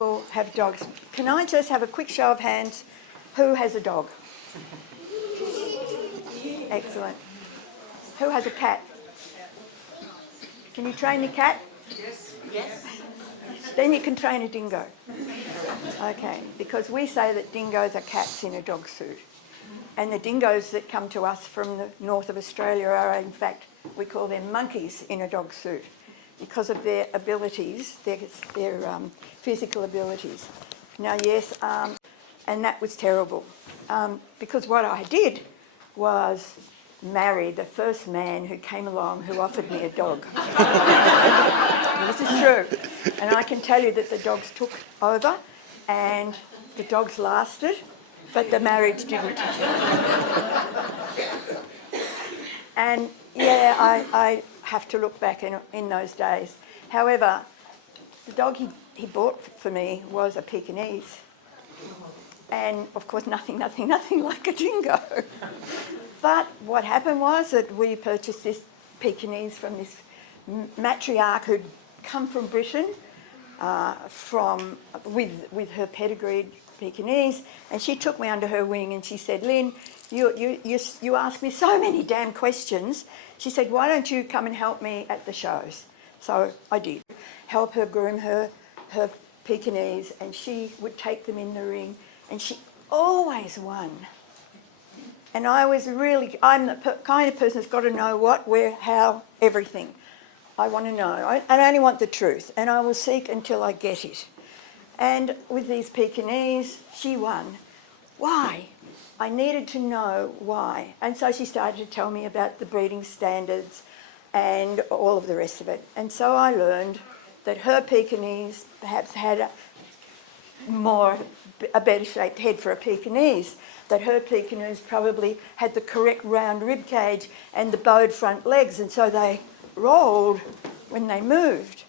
People have dogs. Can I just have a quick show of hands? Who has a dog? Excellent. Who has a cat? Can you train a cat? Yes. Then you can train a dingo. Okay, because we say that dingoes are cats in a dog suit. And the dingoes that come to us from the north of Australia are, in fact, we call them monkeys in a dog suit because of their abilities, their physical abilities. Now, yes, and that was terrible because what I did was marry the first man who came along who offered me a dog. This is true. And I can tell you that the dogs took over and the dogs lasted, but the marriage didn't. And yeah, I have to look back in those days. However, the dog he bought for me was a Pekingese. And of course, nothing like a dingo. But what happened was that we purchased this Pekingese from this matriarch who'd come from Britain with her pedigreed Pekingese, and she took me under her wing and she said, "Lyn, you ask me so many damn questions." She said, "Why don't you come and help me at the shows?" So I did. Help her groom her Pekingese, and she would take them in the ring, and she always won. And I'm the kind of person that's got to know what, where, how, everything. I want to know. I only want the truth, and I will seek until I get it. And with these Pekingese, she won. Why? I needed to know why. And so she started to tell me about the breeding standards and all of the rest of it. And so I learned that her Pekingese perhaps had a better shaped head for a Pekingese, that her Pekingese probably had the correct round rib cage and the bowed front legs, and so they rolled when they moved.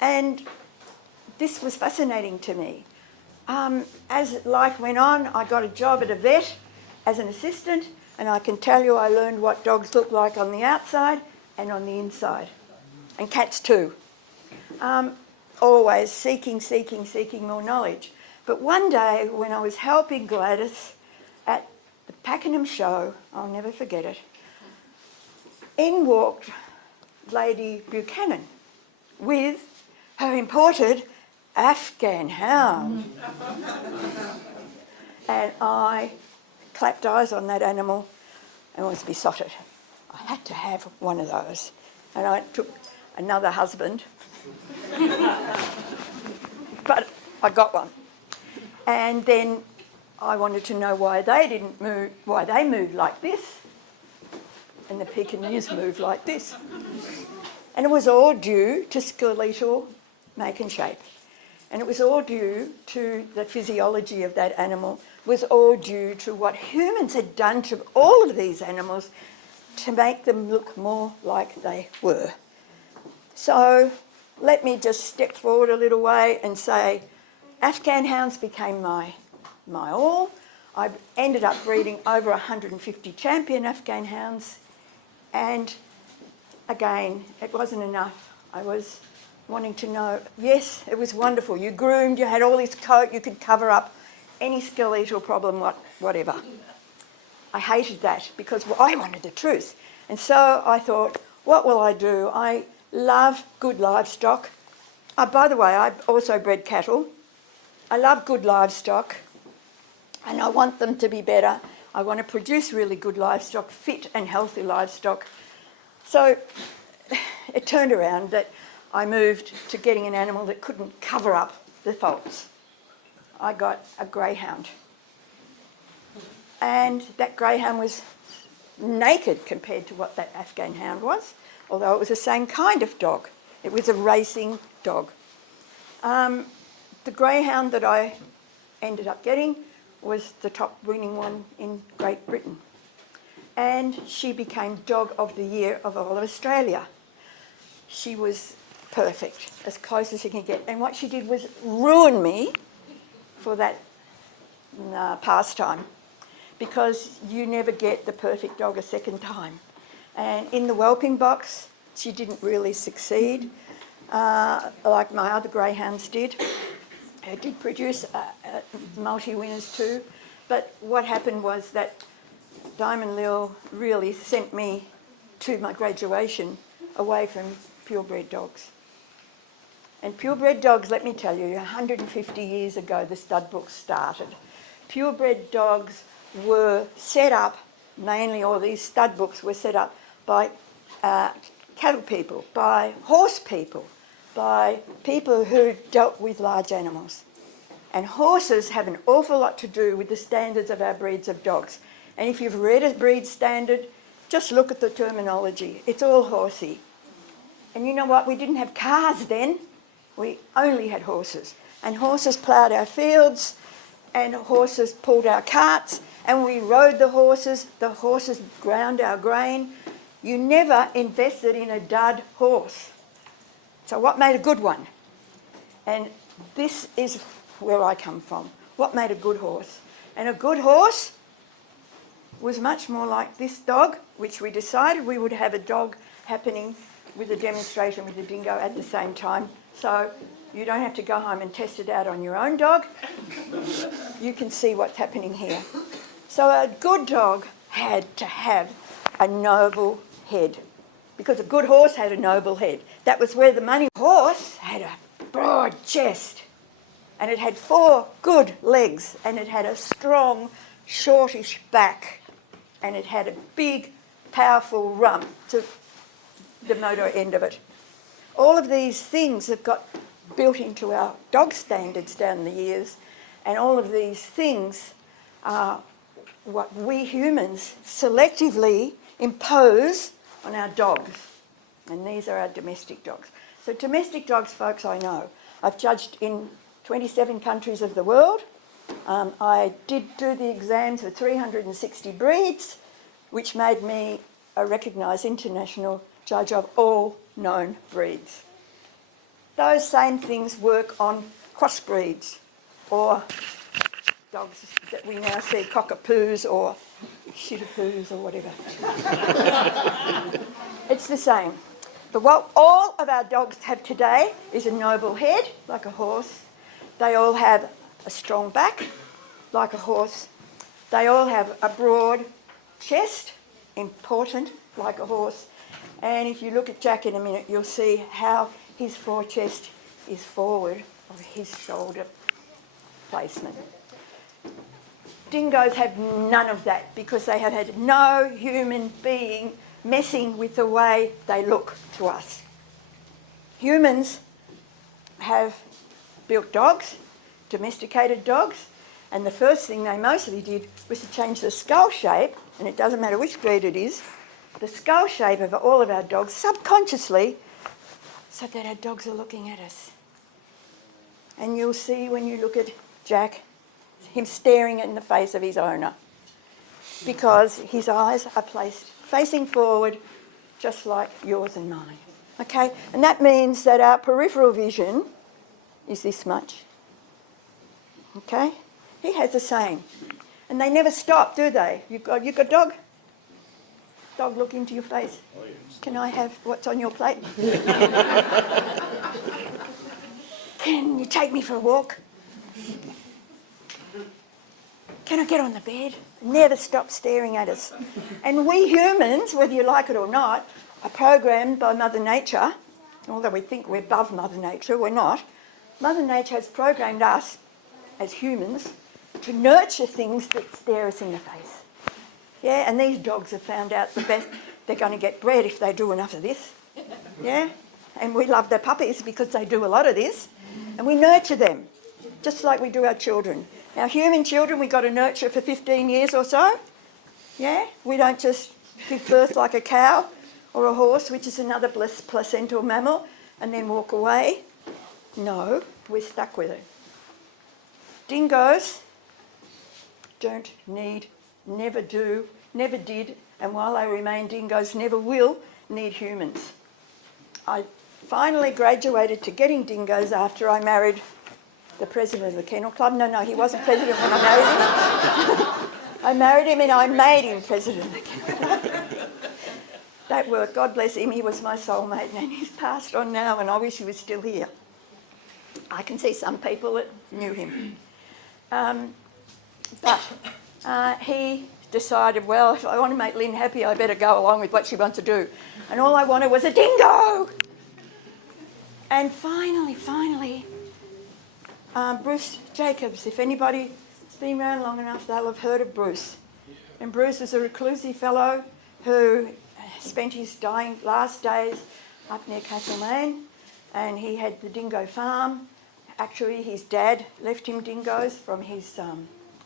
And this was fascinating to me. As life went on, I got a job at a vet as an assistant, and I can tell you I learned what dogs look like on the outside and on the inside, and cats too. Always seeking more knowledge. But one day when I was helping Gladys at the Pakenham show, I'll never forget it, in walked Lady Buchanan with her imported Afghan hound. And I clapped eyes on that animal and was besotted. I had to have one of those. And I took another husband, but I got one. And then I wanted to know why they moved like this, and the Pekingese moved like this. And it was all due to skeletal make and shape. And it was all due to the physiology of that animal, was all due to what humans had done to all of these animals to make them look more like they were. So let me just step forward a little way and say Afghan hounds became my all. I ended up breeding over 150 champion Afghan hounds, and again, it wasn't enough. I was wanting to know, yes, it was wonderful. You groomed, you had all this coat, you could cover up any skeletal problem, whatever. I hated that because I wanted the truth. And so I thought, what will I do? I love good livestock. By the way, I also bred cattle. I love good livestock, and I want them to be better. I want to produce really good livestock, fit and healthy livestock. So it turned around that I moved to getting an animal that couldn't cover up the faults. I got a greyhound. And that greyhound was naked compared to what that Afghan hound was, although it was the same kind of dog. It was a racing dog. The greyhound that I ended up getting was the top winning one in Great Britain. And she became Dog of the Year of all of Australia. She was perfect, as close as you can get. And what she did was ruin me for that pastime, because you never get the perfect dog a second time. And in the whelping box, she didn't really succeed like my other greyhounds did. who did produce multi-winners too. But what happened was that Diamond Lil really sent me to my graduation away from purebred dogs. And purebred dogs, let me tell you, 150 years ago the stud book started. Purebred dogs were set up, mainly all these stud books were set up by cattle people, by horse people, by people who dealt with large animals. And horses have an awful lot to do with the standards of our breeds of dogs. And if you've read a breed standard, just look at the terminology. It's all horsey. And you know what? We didn't have cars then. We only had horses. And horses ploughed our fields, and horses pulled our carts, and we rode the horses ground our grain. You never invested in a dud horse. So what made a good one? And this is where I come from. What made a good horse? And a good horse was much more like this dog, which we decided we would have a dog happening with a demonstration with the dingo at the same time. So you don't have to go home and test it out on your own dog. You can see what's happening here. So a good dog had to have a noble head, because a good horse had a noble head. That was where the money. Horse had a broad chest, and it had 4 good legs, and it had a strong, shortish back, and it had a big, powerful rump to the motor end of it. All of these things have got built into our dog standards down the years, and all of these things are what we humans selectively impose on our dogs. And these are our domestic dogs. So domestic dogs, folks, I know. I've judged in 27 countries of the world. I did do the exams for 360 breeds, which made me a recognised international judge of all known breeds. Those same things work on crossbreeds, or dogs that we now see, cockapoos or shitapoos or whatever. It's the same. But what all of our dogs have today is a noble head, like a horse. They all have a strong back, like a horse. They all have a broad chest, important, like a horse. And if you look at Jack in a minute, you'll see how his forechest is forward of his shoulder placement. Dingoes have none of that, because they have had no human being messing with the way they look to us. Humans have built dogs, domesticated dogs, and the first thing they mostly did was to change the skull shape, and it doesn't matter which breed it is, the skull shape of all of our dogs subconsciously, so that our dogs are looking at us. And you'll see when you look at Jack, him staring in the face of his owner, because his eyes are placed facing forward, just like yours and mine. Okay? And that means that our peripheral vision is this much. Okay? He has the same. And they never stop, do they? You got dog? Dog, look into your face. Oh, yes. Can I have what's on your plate? Can you take me for a walk? Can I get on the bed? Never stop staring at us. And we humans, whether you like it or not, are programmed by Mother Nature. Although we think we're above Mother Nature, we're not. Mother Nature has programmed us as humans to nurture things that stare us in the face. Yeah, and these dogs have found out the best. They're going to get bred if they do enough of this. Yeah, and we love their puppies because they do a lot of this, and we nurture them, just like we do our children. Our human children, we've got to nurture for 15 years or so. Yeah, we don't just give birth like a cow or a horse, which is another placental mammal, and then walk away. No, we're stuck with it. Dingoes don't need, never do, never did, and while they remain dingoes, never will need humans. I finally graduated to getting dingoes after I married the president of the Kennel Club. No, he wasn't president when I married him. I married him and I made him president of the Kennel Club. That worked. God bless him. He was my soulmate, and he's passed on now, and I wish he was still here. I can see some people that knew him. But he decided, well, if I want to make Lyn happy, I better go along with what she wants to do. And all I wanted was a dingo. And finally, Bruce Jacobs, if anybody's been around long enough, they'll have heard of Bruce. And Bruce was a reclusive fellow who spent his last days up near Castlemaine, and he had the dingo farm. Actually, his dad left him dingoes from his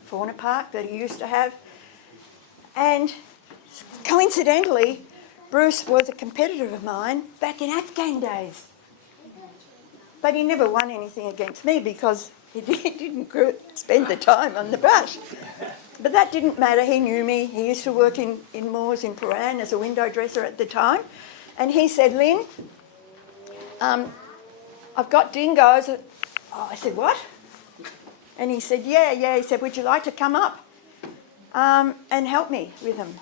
fauna park that he used to have. And coincidentally, Bruce was a competitor of mine back in Afghan days. But he never won anything against me because he didn't spend the time on the bush. But that didn't matter. He knew me. He used to work in Moores in Paran as a window dresser at the time. And he said, Lyn, I've got dingoes. Oh, I said, what? And he said, yeah. He said, would you like to come up and help me with them?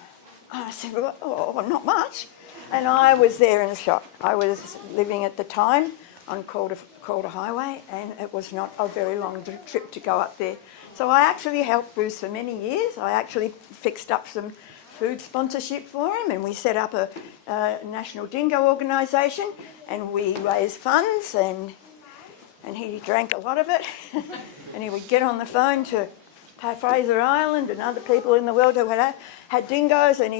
I said, well, oh, not much. And I was there in a shock. I was living at the time on Calder Highway, and it was not a very long trip to go up there. So I actually helped Bruce for many years. I actually fixed up some food sponsorship for him, and we set up a national dingo organisation, and we raised funds, and he drank a lot of it. And he would get on the phone to Fraser Island and other people in the world who had dingoes, and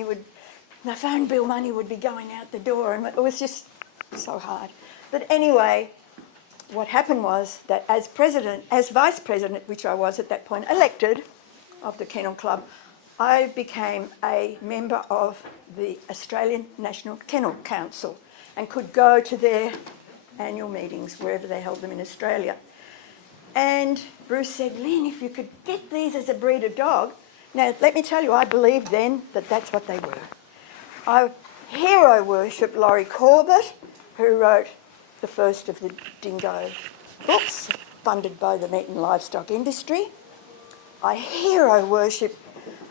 the phone bill money would be going out the door, and it was just so hard. But anyway, what happened was that as vice president, which I was at that point, elected of the Kennel Club, I became a member of the Australian National Kennel Council and could go to their annual meetings wherever they held them in Australia. And Bruce said, Lyn, if you could get these as a breed of dog. Now, let me tell you, I believed then that that's what they were. I hero worshipped Laurie Corbett, who wrote the first of the dingo books, funded by the meat and livestock industry. I hero worship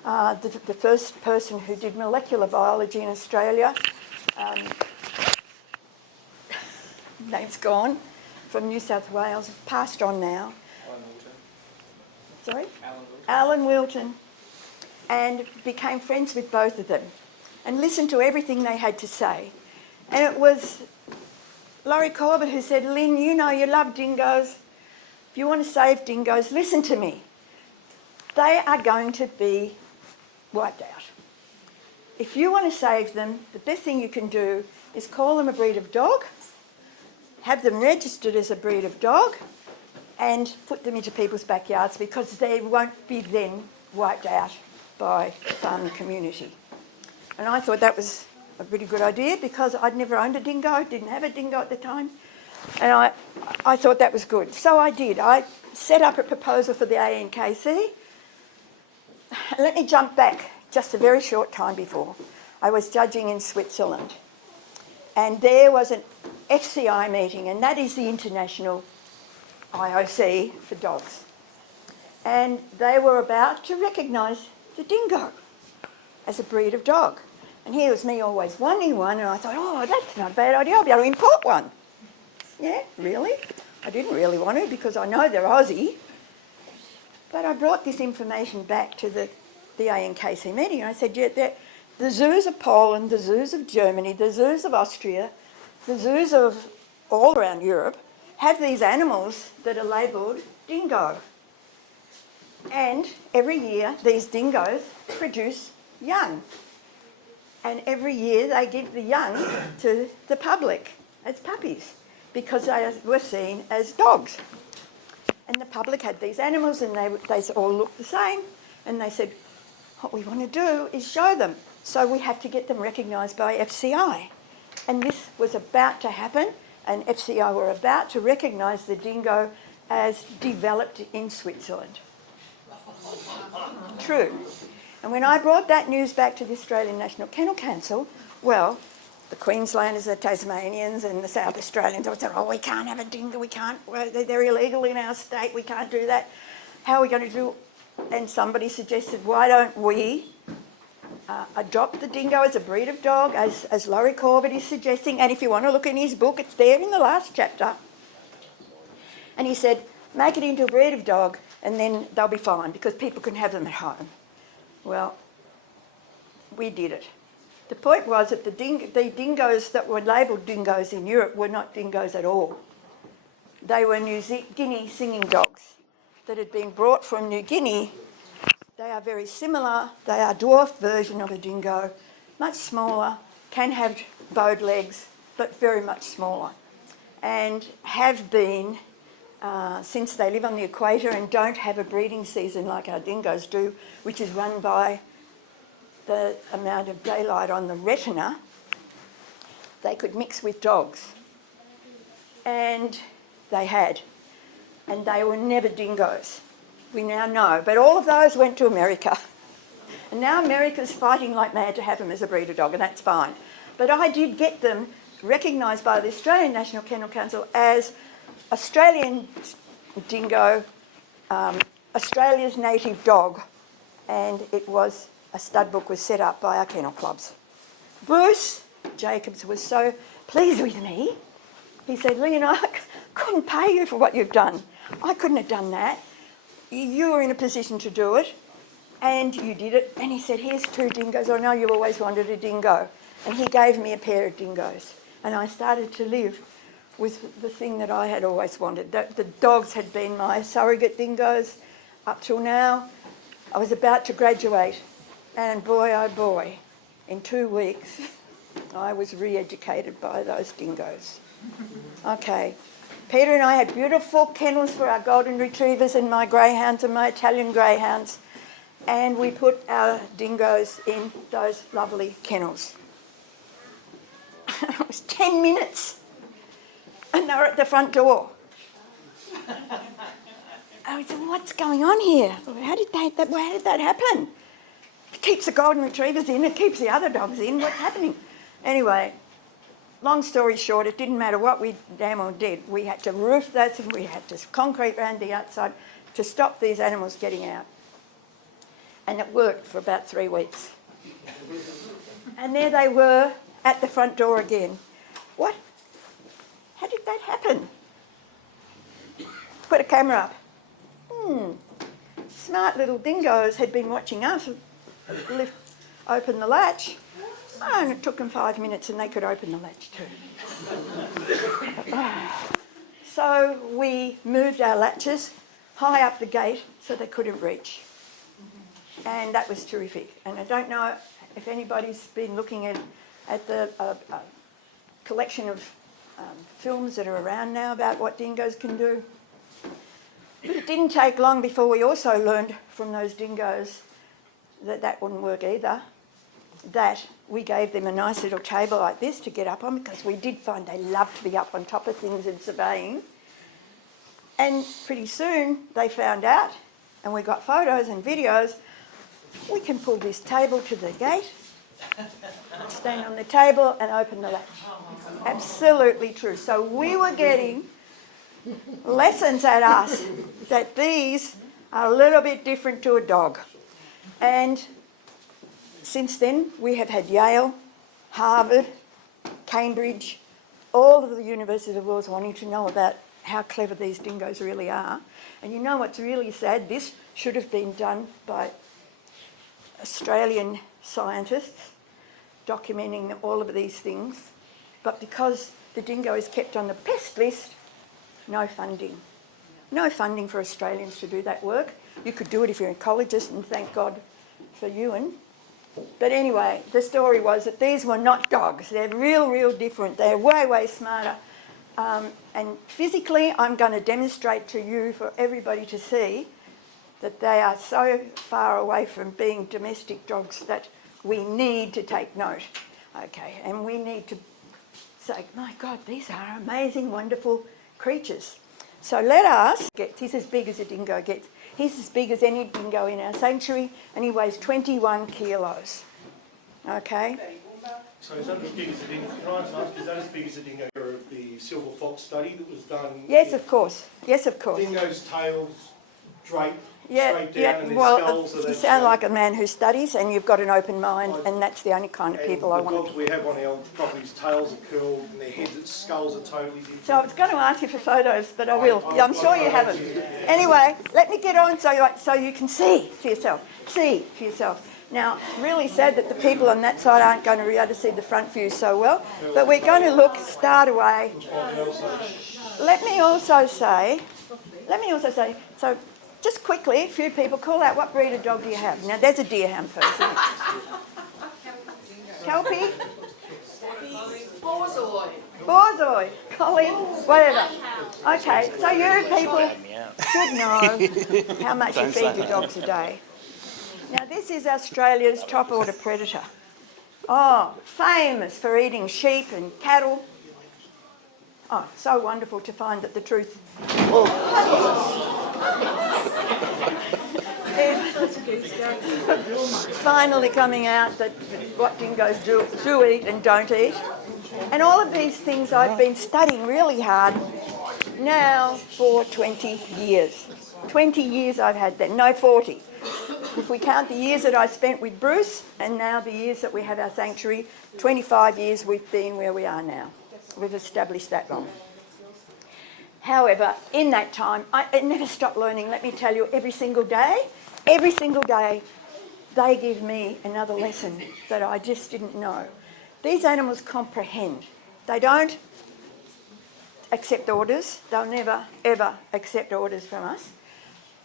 the first person who did molecular biology in Australia. Name's gone, from New South Wales, passed on now. Alan Wilton. Sorry? Alan Wilton. Alan Wilton. And became friends with both of them and listened to everything they had to say. And it was Laurie Corbett who said, Lyn, you know you love dingoes. If you want to save dingoes, listen to me. They are going to be wiped out. If you want to save them, the best thing you can do is call them a breed of dog, have them registered as a breed of dog, and put them into people's backyards, because they won't be then wiped out by the farming community. And I thought that was a pretty good idea, because I'd never owned a dingo, didn't have a dingo at the time, and I thought that was good. So I did. I set up a proposal for the ANKC. Let me jump back just a very short time before. I was judging in Switzerland, and there was an FCI meeting, and that is the International IOC for dogs. And they were about to recognise the dingo as a breed of dog. And here was me always wanting one, and I thought, oh, that's not a bad idea, I'll be able to import one. Yeah, really? I didn't really want to, because I know they're Aussie. But I brought this information back to the ANKC meeting, and I said, yeah, the zoos of Poland, the zoos of Germany, the zoos of Austria, the zoos of all around Europe have these animals that are labelled dingo. And every year, these dingoes produce young. And every year they give the young to the public as puppies, because they were seen as dogs. And the public had these animals, and they all looked the same. And they said, what we want to do is show them. So we have to get them recognised by FCI. And this was about to happen, and FCI were about to recognise the dingo as developed in Switzerland. True. And when I brought that news back to the Australian National Kennel Council, well, the Queenslanders, the Tasmanians and the South Australians all said, oh, we can't have a dingo, we can't, they're illegal in our state, we can't do that. How are we going to do it? And somebody suggested, why don't we adopt the dingo as a breed of dog, as Laurie Corbett is suggesting. And if you want to look in his book, it's there in the last chapter. And he said, make it into a breed of dog and then they'll be fine because people can have them at home. Well, we did it. The point was that the dingoes that were labelled dingoes in Europe were not dingoes at all. They were New Guinea singing dogs that had been brought from New Guinea. They are very similar. They are a dwarfed version of a dingo, much smaller, can have bowed legs, but very much smaller, and have been, since they live on the equator and don't have a breeding season like our dingoes do, which is run by the amount of daylight on the retina, they could mix with dogs. And they had. And they were never dingoes. We now know. But all of those went to America. And now America's fighting like mad to have them as a breeder dog, and that's fine. But I did get them recognised by the Australian National Kennel Council as Australian dingo, Australia's native dog. And it was, a stud book was set up by our kennel clubs. Bruce Jacobs was so pleased with me. He said, Lyn, I couldn't pay you for what you've done. I couldn't have done that. You were in a position to do it, and you did it. And he said, here's 2 dingoes. I know you always wanted a dingo. And he gave me a pair of dingoes. And I started to live with the thing that I had always wanted. The dogs had been my surrogate dingoes up till now. I was about to graduate, and boy, oh boy, in 2 weeks, I was re-educated by those dingoes. Okay. Peter and I had beautiful kennels for our golden retrievers and my greyhounds and my Italian greyhounds, and we put our dingoes in those lovely kennels. It was 10 minutes, and they were at the front door. I said, what's going on here? How did that happen? It keeps the golden retrievers in, it keeps the other dogs in, what's happening? Anyway, long story short, it didn't matter what we damn well did. We had to roof that and we had to concrete around the outside to stop these animals getting out. And it worked for about 3 weeks. And there they were at the front door again. What? How did that happen? Put a camera up. Smart little dingoes had been watching us open the latch. Oh, and it took them 5 minutes and they could open the latch too. So we moved our latches high up the gate so they couldn't reach. And that was terrific. And I don't know if anybody's been looking at the collection of films that are around now about what dingoes can do. But it didn't take long before we also learned from those dingoes that that wouldn't work either, that we gave them a nice little table like this to get up on, because we did find they loved to be up on top of things and surveying. And pretty soon they found out, and we got photos and videos, we can pull this table to the gate, stand on the table and open the latch. Absolutely true. So we were getting lessons at us that these are a little bit different to a dog. And since then, we have had Yale, Harvard, Cambridge, all of the universities of the world wanting to know about how clever these dingoes really are. And you know what's really sad? This should have been done by Australian scientists documenting all of these things. But because the dingo is kept on the pest list, no funding. No funding for Australians to do that work. You could do it if you're an ecologist, and thank God for Ewan. But anyway, the story was that these were not dogs. They're real different. They're way smarter. And physically, I'm going to demonstrate to you, for everybody to see, that they are so far away from being domestic dogs that we need to take note. Okay, and we need to say, my God, these are amazing, wonderful creatures. So let us get, he's as big as a dingo gets. He's as big as any dingo in our sanctuary, and he weighs 21 kilos. Okay? So is that as big as a dingo? Can I just ask, is that as big as a dingo of the silver fox study that was done? Yes, of course. Yes, of course. Dingoes' tails drape straight down and their well, skulls are you that sound straight. like a man who studies and you've got an open mind, and that's the only kind of And people I the want. dogs we have on our properties, tails are curled and their heads, skulls are totally different. So I was going to ask you for photos, but I will. I- Yeah, I'm sure you haven't. Anyway, let me get on so you can see for yourself. See for yourself. Now, really sad that the people on that side aren't going to be able to see the front view so well, but we're going to start away. Let me also say, so just quickly, a few people, call out what breed of dog do you have? Now, there's a deerhound person. Kelpie? Borzoi, collie, whatever. Okay, so you people should know how much you feed your dogs a day. Now, this is Australia's top order predator. Oh, famous for eating sheep and cattle. Oh, so wonderful to find that the truth is finally coming out, that what dingoes do eat and don't eat. And all of these things I've been studying really hard now for 20 years. 20 years I've had them, no 40. If we count the years that I spent with Bruce and now the years that we have our sanctuary, 25 years we've been where we are now. We've established that long. However, in that time, I never stopped learning, let me tell you, every single day, they give me another lesson that I just didn't know. These animals comprehend. They don't accept orders. They'll never, ever accept orders from us.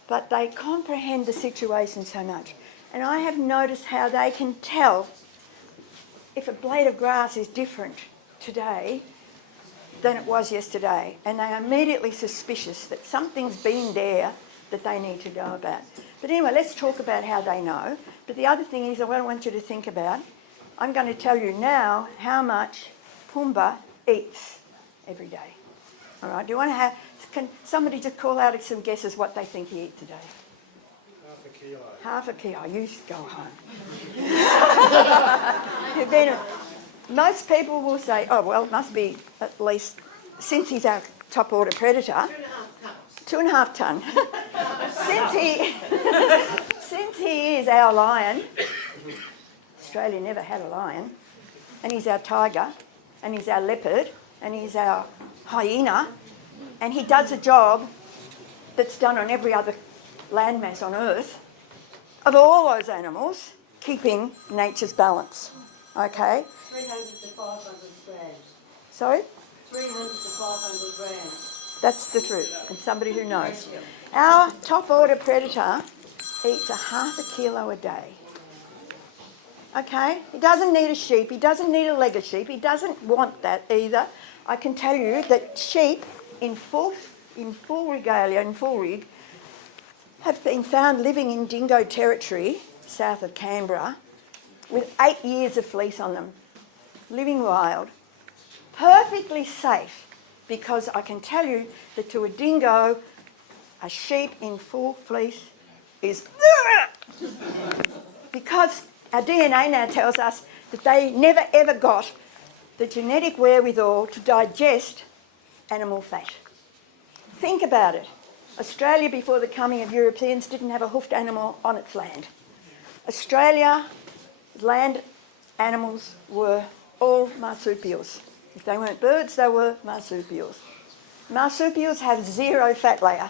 But they comprehend the situation so much. And I have noticed how they can tell if a blade of grass is different today than it was yesterday. And they are immediately suspicious that something's been there that they need to know about. But anyway, let's talk about how they know. But the other thing is, I want you to think about, I'm going to tell you now how much Pumbah eats every day. All right, do you want to can somebody just call out some guesses what they think he eats a day? Half a kilo. You should go home. Most people will say, oh, well, it must be at least, since he's our top order predator, 2.5 tonne. Since he is our lion, Australia never had a lion, and he's our tiger, and he's our leopard, and he's our hyena, and he does a job that's done on every other landmass on Earth, of all those animals, keeping nature's balance. Okay? 300 to 500 grams. Sorry? 300 to 500 grams. That's the truth, and somebody who knows. Our top order predator eats 1/2 kilo a day. Okay? He doesn't need a sheep, he doesn't need a leg of sheep, he doesn't want that either. I can tell you that sheep in full regalia, in full rig, have been found living in dingo territory, south of Canberra, with 8 years of fleece on them, living wild, perfectly safe, because I can tell you that to a dingo, a sheep in full fleece is... because our DNA now tells us that they never ever got the genetic wherewithal to digest animal fat. Think about it. Australia, before the coming of Europeans, didn't have a hoofed animal on its land. Australia, land animals were all marsupials. If they weren't birds, they were marsupials. Marsupials have 0 fat layer.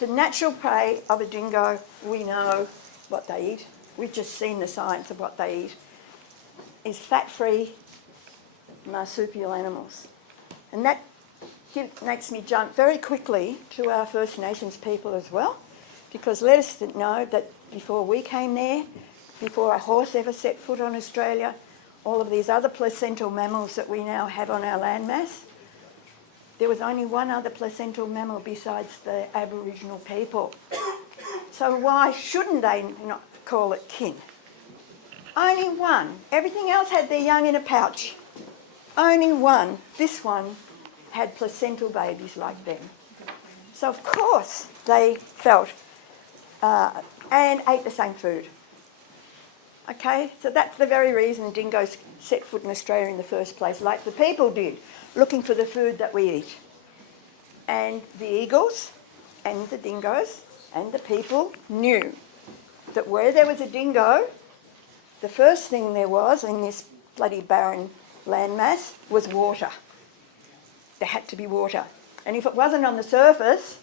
The natural prey of a dingo, we know what they eat. We've just seen the science of what they eat. Is fat-free marsupial animals. And that makes me jump very quickly to our First Nations people as well, because let us know that before we came there, before a horse ever set foot on Australia, all of these other placental mammals that we now have on our landmass, there was only one other placental mammal besides the Aboriginal people. So why shouldn't they not call it kin? Only one. Everything else had their young in a pouch. Only one. This one had placental babies like them. So of course they felt and ate the same food. Okay, so that's the very reason dingoes set foot in Australia in the first place, like the people did, looking for the food that we eat. And the eagles and the dingoes and the people knew that where there was a dingo, the first thing there was in this bloody barren landmass was water. There had to be water. And if it wasn't on the surface,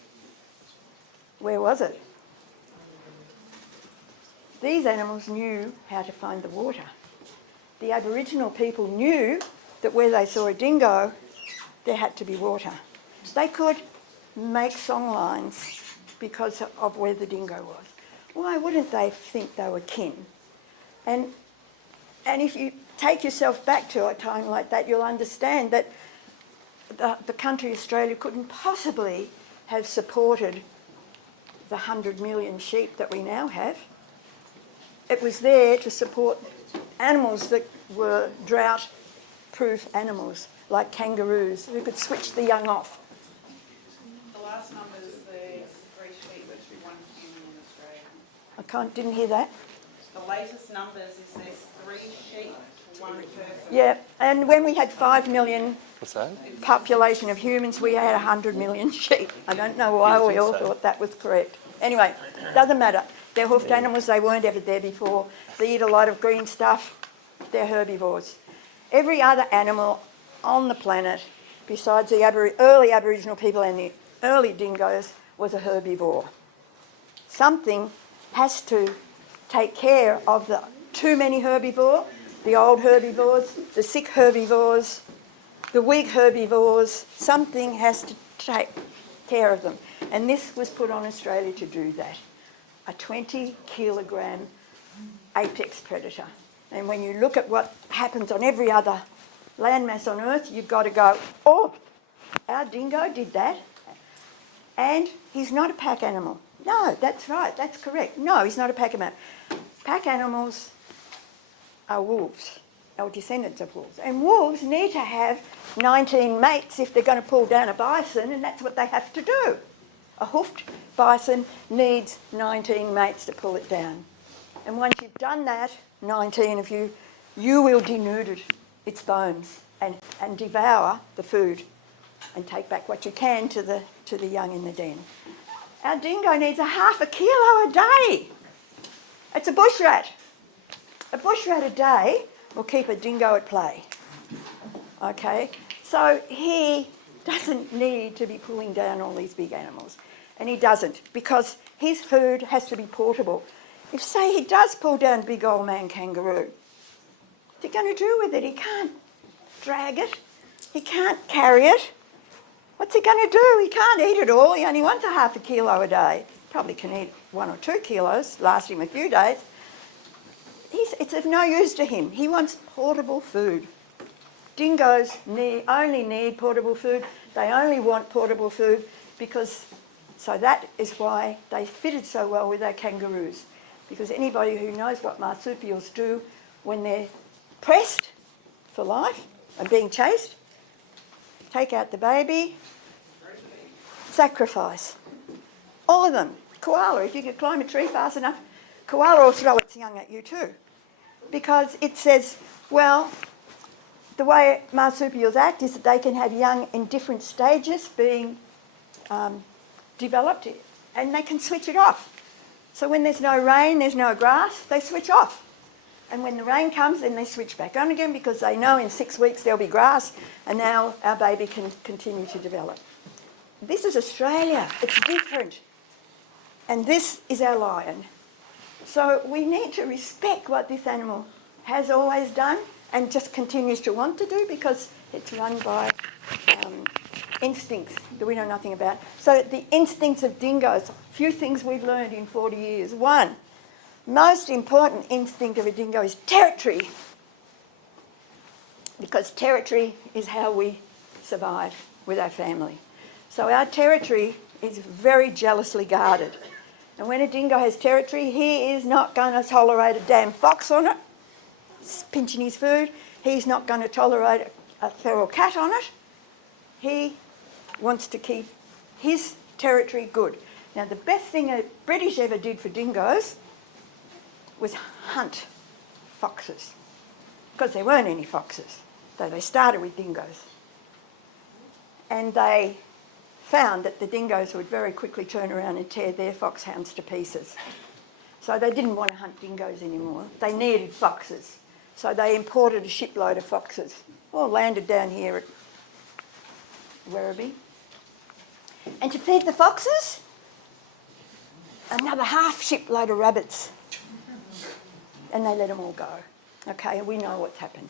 where was it? These animals knew how to find the water. The Aboriginal people knew that where they saw a dingo, there had to be water. They could make song lines because of where the dingo was. Why wouldn't they think they were kin? And if you take yourself back to a time like that, you'll understand that the country Australia couldn't possibly have supported the 100 million sheep that we now have. It was there to support animals that were drought-proof animals, like kangaroos, who could switch the young off. The last number is the 3 sheep to 1 human in Australia. Didn't hear that. The latest numbers is there's 3 sheep to 1 person. Yeah, and when we had 5 million What's that? population of humans, we had 100 million sheep. I don't know why we all thought that was correct. Anyway, doesn't matter. They're hoofed animals, they weren't ever there before. They eat a lot of green stuff, they're herbivores. Every other animal on the planet, besides the early Aboriginal people and the early dingoes, was a herbivore. Something has to take care of the too many herbivores, the old herbivores, the sick herbivores, the weak herbivores. Something has to take care of them. And this was put on Australia to do that. A 20 kilogram apex predator. And when you look at what happens on every other landmass on Earth, you've got to go, oh, our dingo did that. And he's not a pack animal. No, that's right, that's correct. No, he's not a pack animal. Pack animals are wolves, or descendants of wolves. And wolves need to have 19 mates if they're going to pull down a bison, and that's what they have to do. A hoofed bison needs 19 mates to pull it down. And once you've done that, 19 of you, you will denude its bones and devour the food and take back what you can to the young in the den. Our dingo needs 0.5 kilo a day. It's a bush rat. A bush rat a day will keep a dingo at play. Okay? So he doesn't need to be pulling down all these big animals. And he doesn't, because his food has to be portable. If, say, he does pull down big old man kangaroo, what's he going to do with it? He can't drag it. He can't carry it. What's he going to do? He can't eat it all. He only wants 0.5 kilo a day. Probably can eat 1 or 2 kilos, last him a few days. It's of no use to him. He wants portable food. Dingoes only need portable food. They only want portable food because, so that is why they fitted so well with our kangaroos. Because anybody who knows what marsupials do when they're pressed for life and being chased, take out the baby, sacrifice. All of them. Koala, if you could climb a tree fast enough, koala will throw its young at you too. Because it says, well, the way marsupials act is that they can have young in different stages being developed, and they can switch it off. So when there's no rain, there's no grass, they switch off. And when the rain comes, then they switch back on again because they know in 6 weeks there'll be grass, and now our baby can continue to develop. This is Australia. It's different. And this is our lion. So we need to respect what this animal has always done and just continues to want to do because it's run by instincts that we know nothing about. So the instincts of dingoes, a few things we've learned in 40 years. One, most important instinct of a dingo is territory, because territory is how we survive with our family. So our territory is very jealously guarded. And when a dingo has territory, he is not going to tolerate a damn fox on it, pinching his food. He's not going to tolerate a feral cat on it. He wants to keep his territory good. Now, the best thing the British ever did for dingoes was hunt foxes, because there weren't any foxes. So they started with dingoes. And they found that the dingoes would very quickly turn around and tear their foxhounds to pieces. So they didn't want to hunt dingoes anymore. They needed foxes. So they imported a shipload of foxes, all landed down here at Werribee. And to feed the foxes, another half shipload of rabbits. And they let them all go. Okay, and we know what's happened.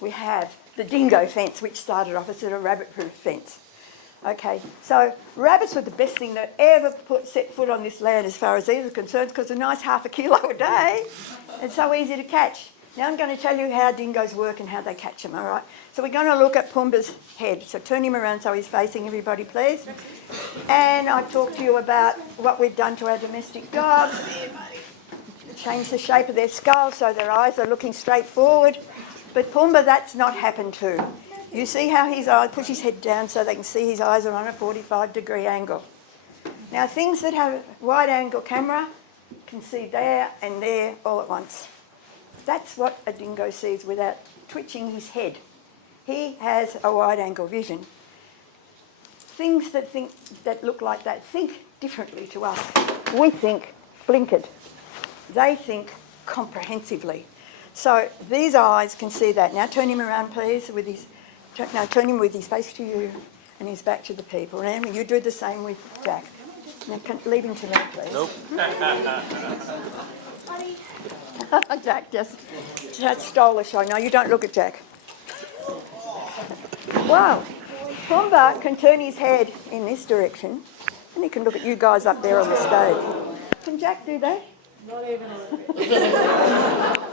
We have the dingo fence, which started off as a rabbit-proof fence. Okay, so rabbits were the best thing that ever set foot on this land as far as these are concerned, because a nice half a kilo a day, and so easy to catch. Now I'm going to tell you how dingoes work and how they catch them, all right? So we're going to look at Pumbah's head. So turn him around so he's facing everybody, please. And I've talked to you about what we've done to our domestic dogs. Change the shape of their skull so their eyes are looking straight forward. But Pumbah, that's not happened to. You see how his eyes, push his head down so they can see his eyes are on a 45-degree angle. Now things that have a wide angle camera can see there and there all at once. That's what a dingo sees without twitching his head. He has a wide angle vision. Things that look like that think differently to us. We think blinkered. They think comprehensively. So these eyes can see that. Now turn him around, please, with his... Now turn him with his face to you and his back to the people. And you do the same with Jack. Now leave him to me, please. Nope. Jack just stole the show. No, you don't look at Jack. Wow. Pumbah can turn his head in this direction and he can look at you guys up there on the stage. Can Jack do that? Not even a little bit.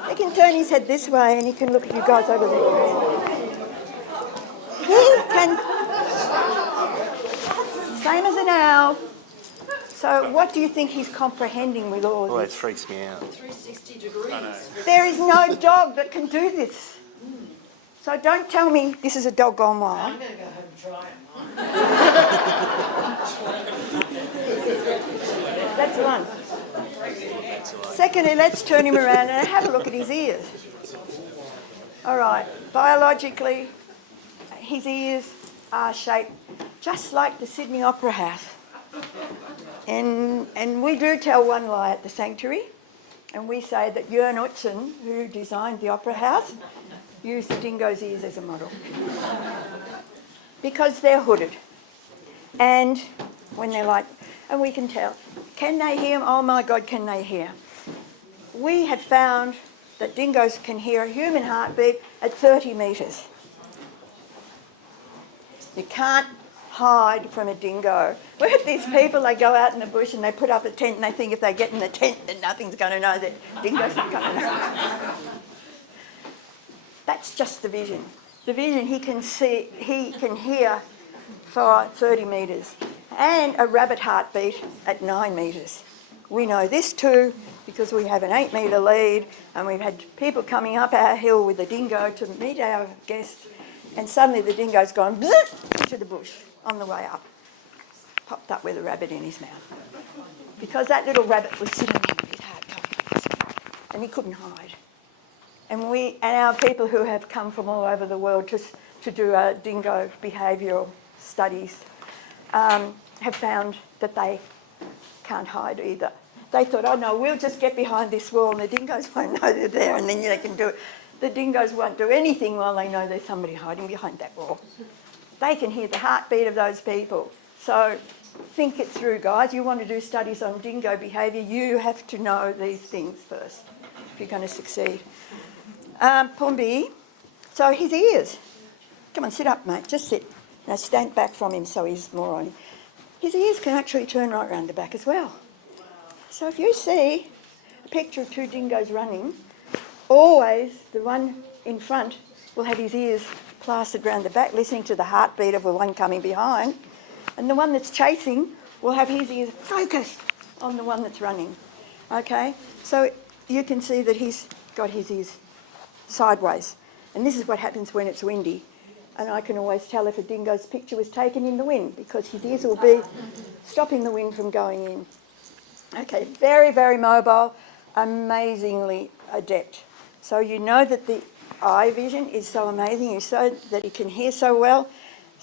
He can turn his head this way and he can look at you guys over there. He can... Same as an owl. So what do you think he's comprehending with all Oh, of it this? freaks me out. 360 degrees. There is no dog that can do this. So don't tell me this is a dog gone wild. I'm going to go home and try it. That's one. Secondly, let's turn him around and have a look at his ears. All right, biologically, his ears are shaped just like the Sydney Opera House. And we do tell one lie at the sanctuary, and we say that Lyn Watson, who designed the Opera House, used the dingo's ears as a model. Because they're hooded. And when they're like, and we can tell, can they hear? Oh my God, can they hear? We have found that dingoes can hear a human heartbeat at 30 metres. You can't hide from a dingo. We have these people, they go out in the bush and they put up a tent and they think if they get in the tent that nothing's going to know that dingoes not going to know. That's just the vision. The vision he can see, he can hear for 30 metres and a rabbit heartbeat at 9 metres. We know this too because we have an 8-metre lead and we've had people coming up our hill with a dingo to meet our guests, and suddenly the dingo's gone to the bush on the way up, popped up with a rabbit in his mouth. Because that little rabbit was sitting in his heart and he couldn't hide. And our people who have come from all over the world to do dingo behavioural studies have found that they can't hide either. They thought, oh no, we'll just get behind this wall and the dingoes won't know they're there and then they can do it. The dingoes won't do anything while they know there's somebody hiding behind that wall. They can hear the heartbeat of those people. So think it through, guys. You want to do studies on dingo behaviour, you have to know these things first if you're going to succeed. Pumbah, so his ears. Come on, sit up, mate. Just sit. Now stand back from him so he's more on. His ears can actually turn right round the back as well. So if you see a picture of two dingoes running, always the one in front will have his ears plastered round the back, listening to the heartbeat of the one coming behind, and the one that's chasing will have his ears focused on the one that's running. Okay? So you can see that he's got his ears sideways. And this is what happens when it's windy. And I can always tell if a dingo's picture was taken in the wind because his ears will be stopping the wind from going in. Okay, very, very mobile, amazingly adept. So you know that the eye vision is so amazing, you know that he can hear so well.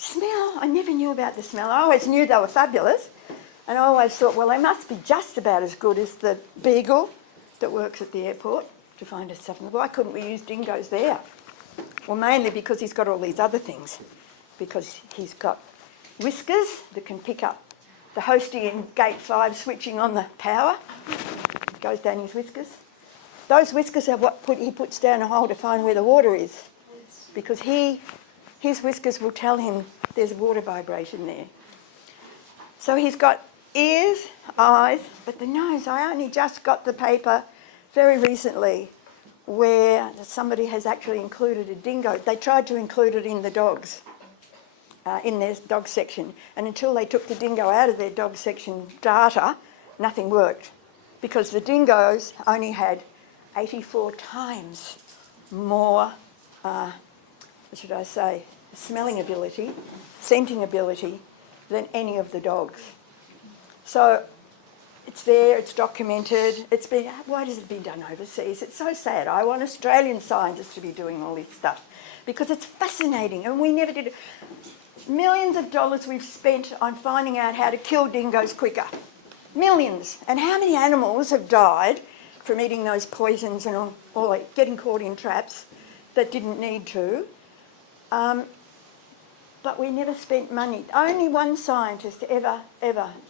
Smell, I never knew about the smell. I always knew they were fabulous. And I always thought, well, they must be just about as good as the beagle that works at the airport to find us stuff. Why couldn't we use dingoes there? Well, mainly because he's got all these other things. Because he's got whiskers that can pick up the hostie in gate 5 switching on the power. It goes down his whiskers. Those whiskers are what he puts down a hole to find where the water is. Because his whiskers will tell him there's water vibration there. So he's got ears, eyes, but the nose, I only just got the paper very recently where somebody has actually included a dingo. They tried to include it in the dogs, in their dog section, and until they took the dingo out of their dog section data, nothing worked, because the dingoes only had 84 times more, what should I say, smelling ability, scenting ability than any of the dogs. So it's there, it's documented, it's been, why has it been done overseas? It's so sad. I want Australian scientists to be doing all this stuff because it's fascinating and we never did it. Millions of dollars we've spent on finding out how to kill dingoes quicker. Millions. And how many animals have died from eating those poisons and or getting caught in traps that didn't need to? But we never spent money. Only one scientist ever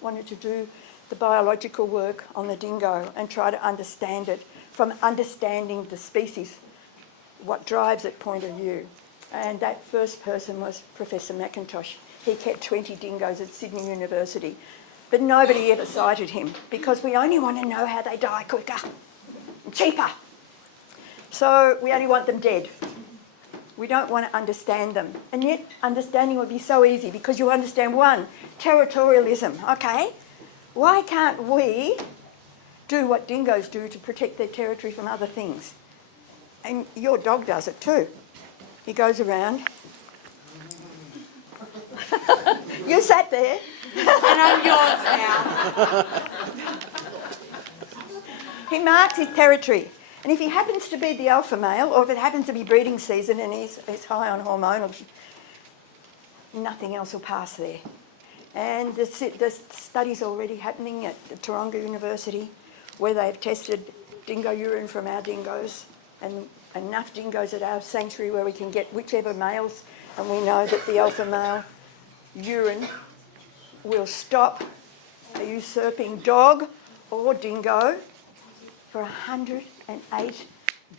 wanted to do the biological work on the dingo and try to understand it from understanding the species, what drives it point of view. And that first person was Professor McIntosh. He kept 20 dingoes at Sydney University, but nobody ever cited him because we only want to know how they die quicker and cheaper. So we only want them dead. We don't want to understand them. And yet understanding would be so easy because you understand, one, territorialism. Okay, why can't we do what dingoes do to protect their territory from other things? And your dog does it too. He goes around. You sat there. And I'm yours now. He marks his territory. And if he happens to be the alpha male, or if it happens to be breeding season and he's high on hormonal, nothing else will pass there. And the study's already happening at Taronga University, where they've tested dingo urine from our dingoes, and enough dingoes at our sanctuary where we can get whichever males, and we know that the alpha male urine will stop a usurping dog or dingo for 108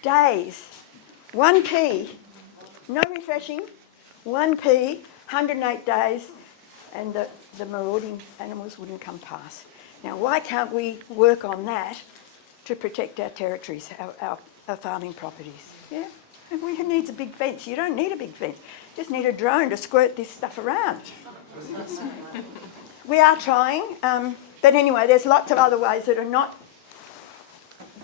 days. 1 pee, no refreshing, 1 pee, 108 days, and the marauding animals wouldn't come past. Now, why can't we work on that to protect our territories, our farming properties? Yeah, and who needs a big fence? You don't need a big fence. You just need a drone to squirt this stuff around. We are trying, but anyway, there's lots of other ways that are not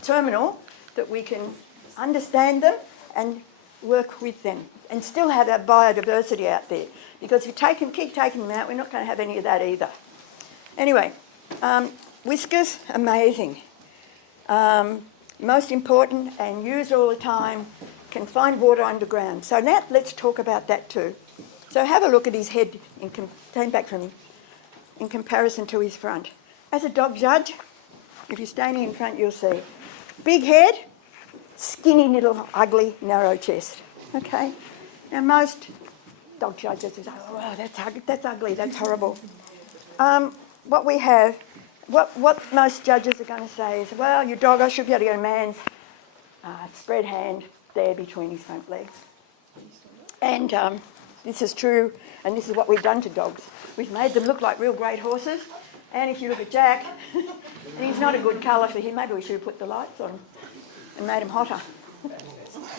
terminal that we can understand them and work with them and still have our biodiversity out there. Because if you keep taking them out, we're not going to have any of that either. Anyway, whiskers, amazing. Most important and used all the time, can find water underground. So now let's talk about that too. So have a look at his head, turn back from him, in comparison to his front. As a dog judge, if you're standing in front, you'll see big head, skinny little ugly narrow chest. Okay? Now most dog judges say, oh, that's ugly, that's horrible. What we have, what most judges are going to say is, well, your dog, I should be able to get a man's spread hand there between his front legs. And this is true, and this is what we've done to dogs. We've made them look like real great horses. And if you look at Jack, he's not a good colour for him. Maybe we should have put the lights on and made him hotter.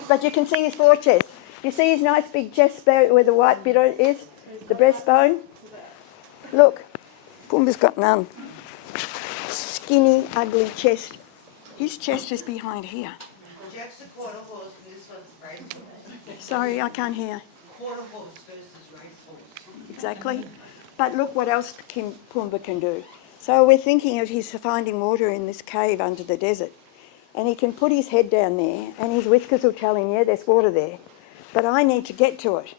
But you can see his forechest. You see his nice big chest where the white bit is, the breastbone? Look, Pumbaa's got none. Skinny, ugly chest. His chest is behind here. Jack's a quarter horse and this one's racehorse. Sorry, I can't hear. Quarter horse versus racehorse. Exactly. But look what else Pumbaa can do. So we're thinking of he's finding water in this cave under the desert. And he can put his head down there and his whiskers will tell him, yeah, there's water there. But I need to get to it.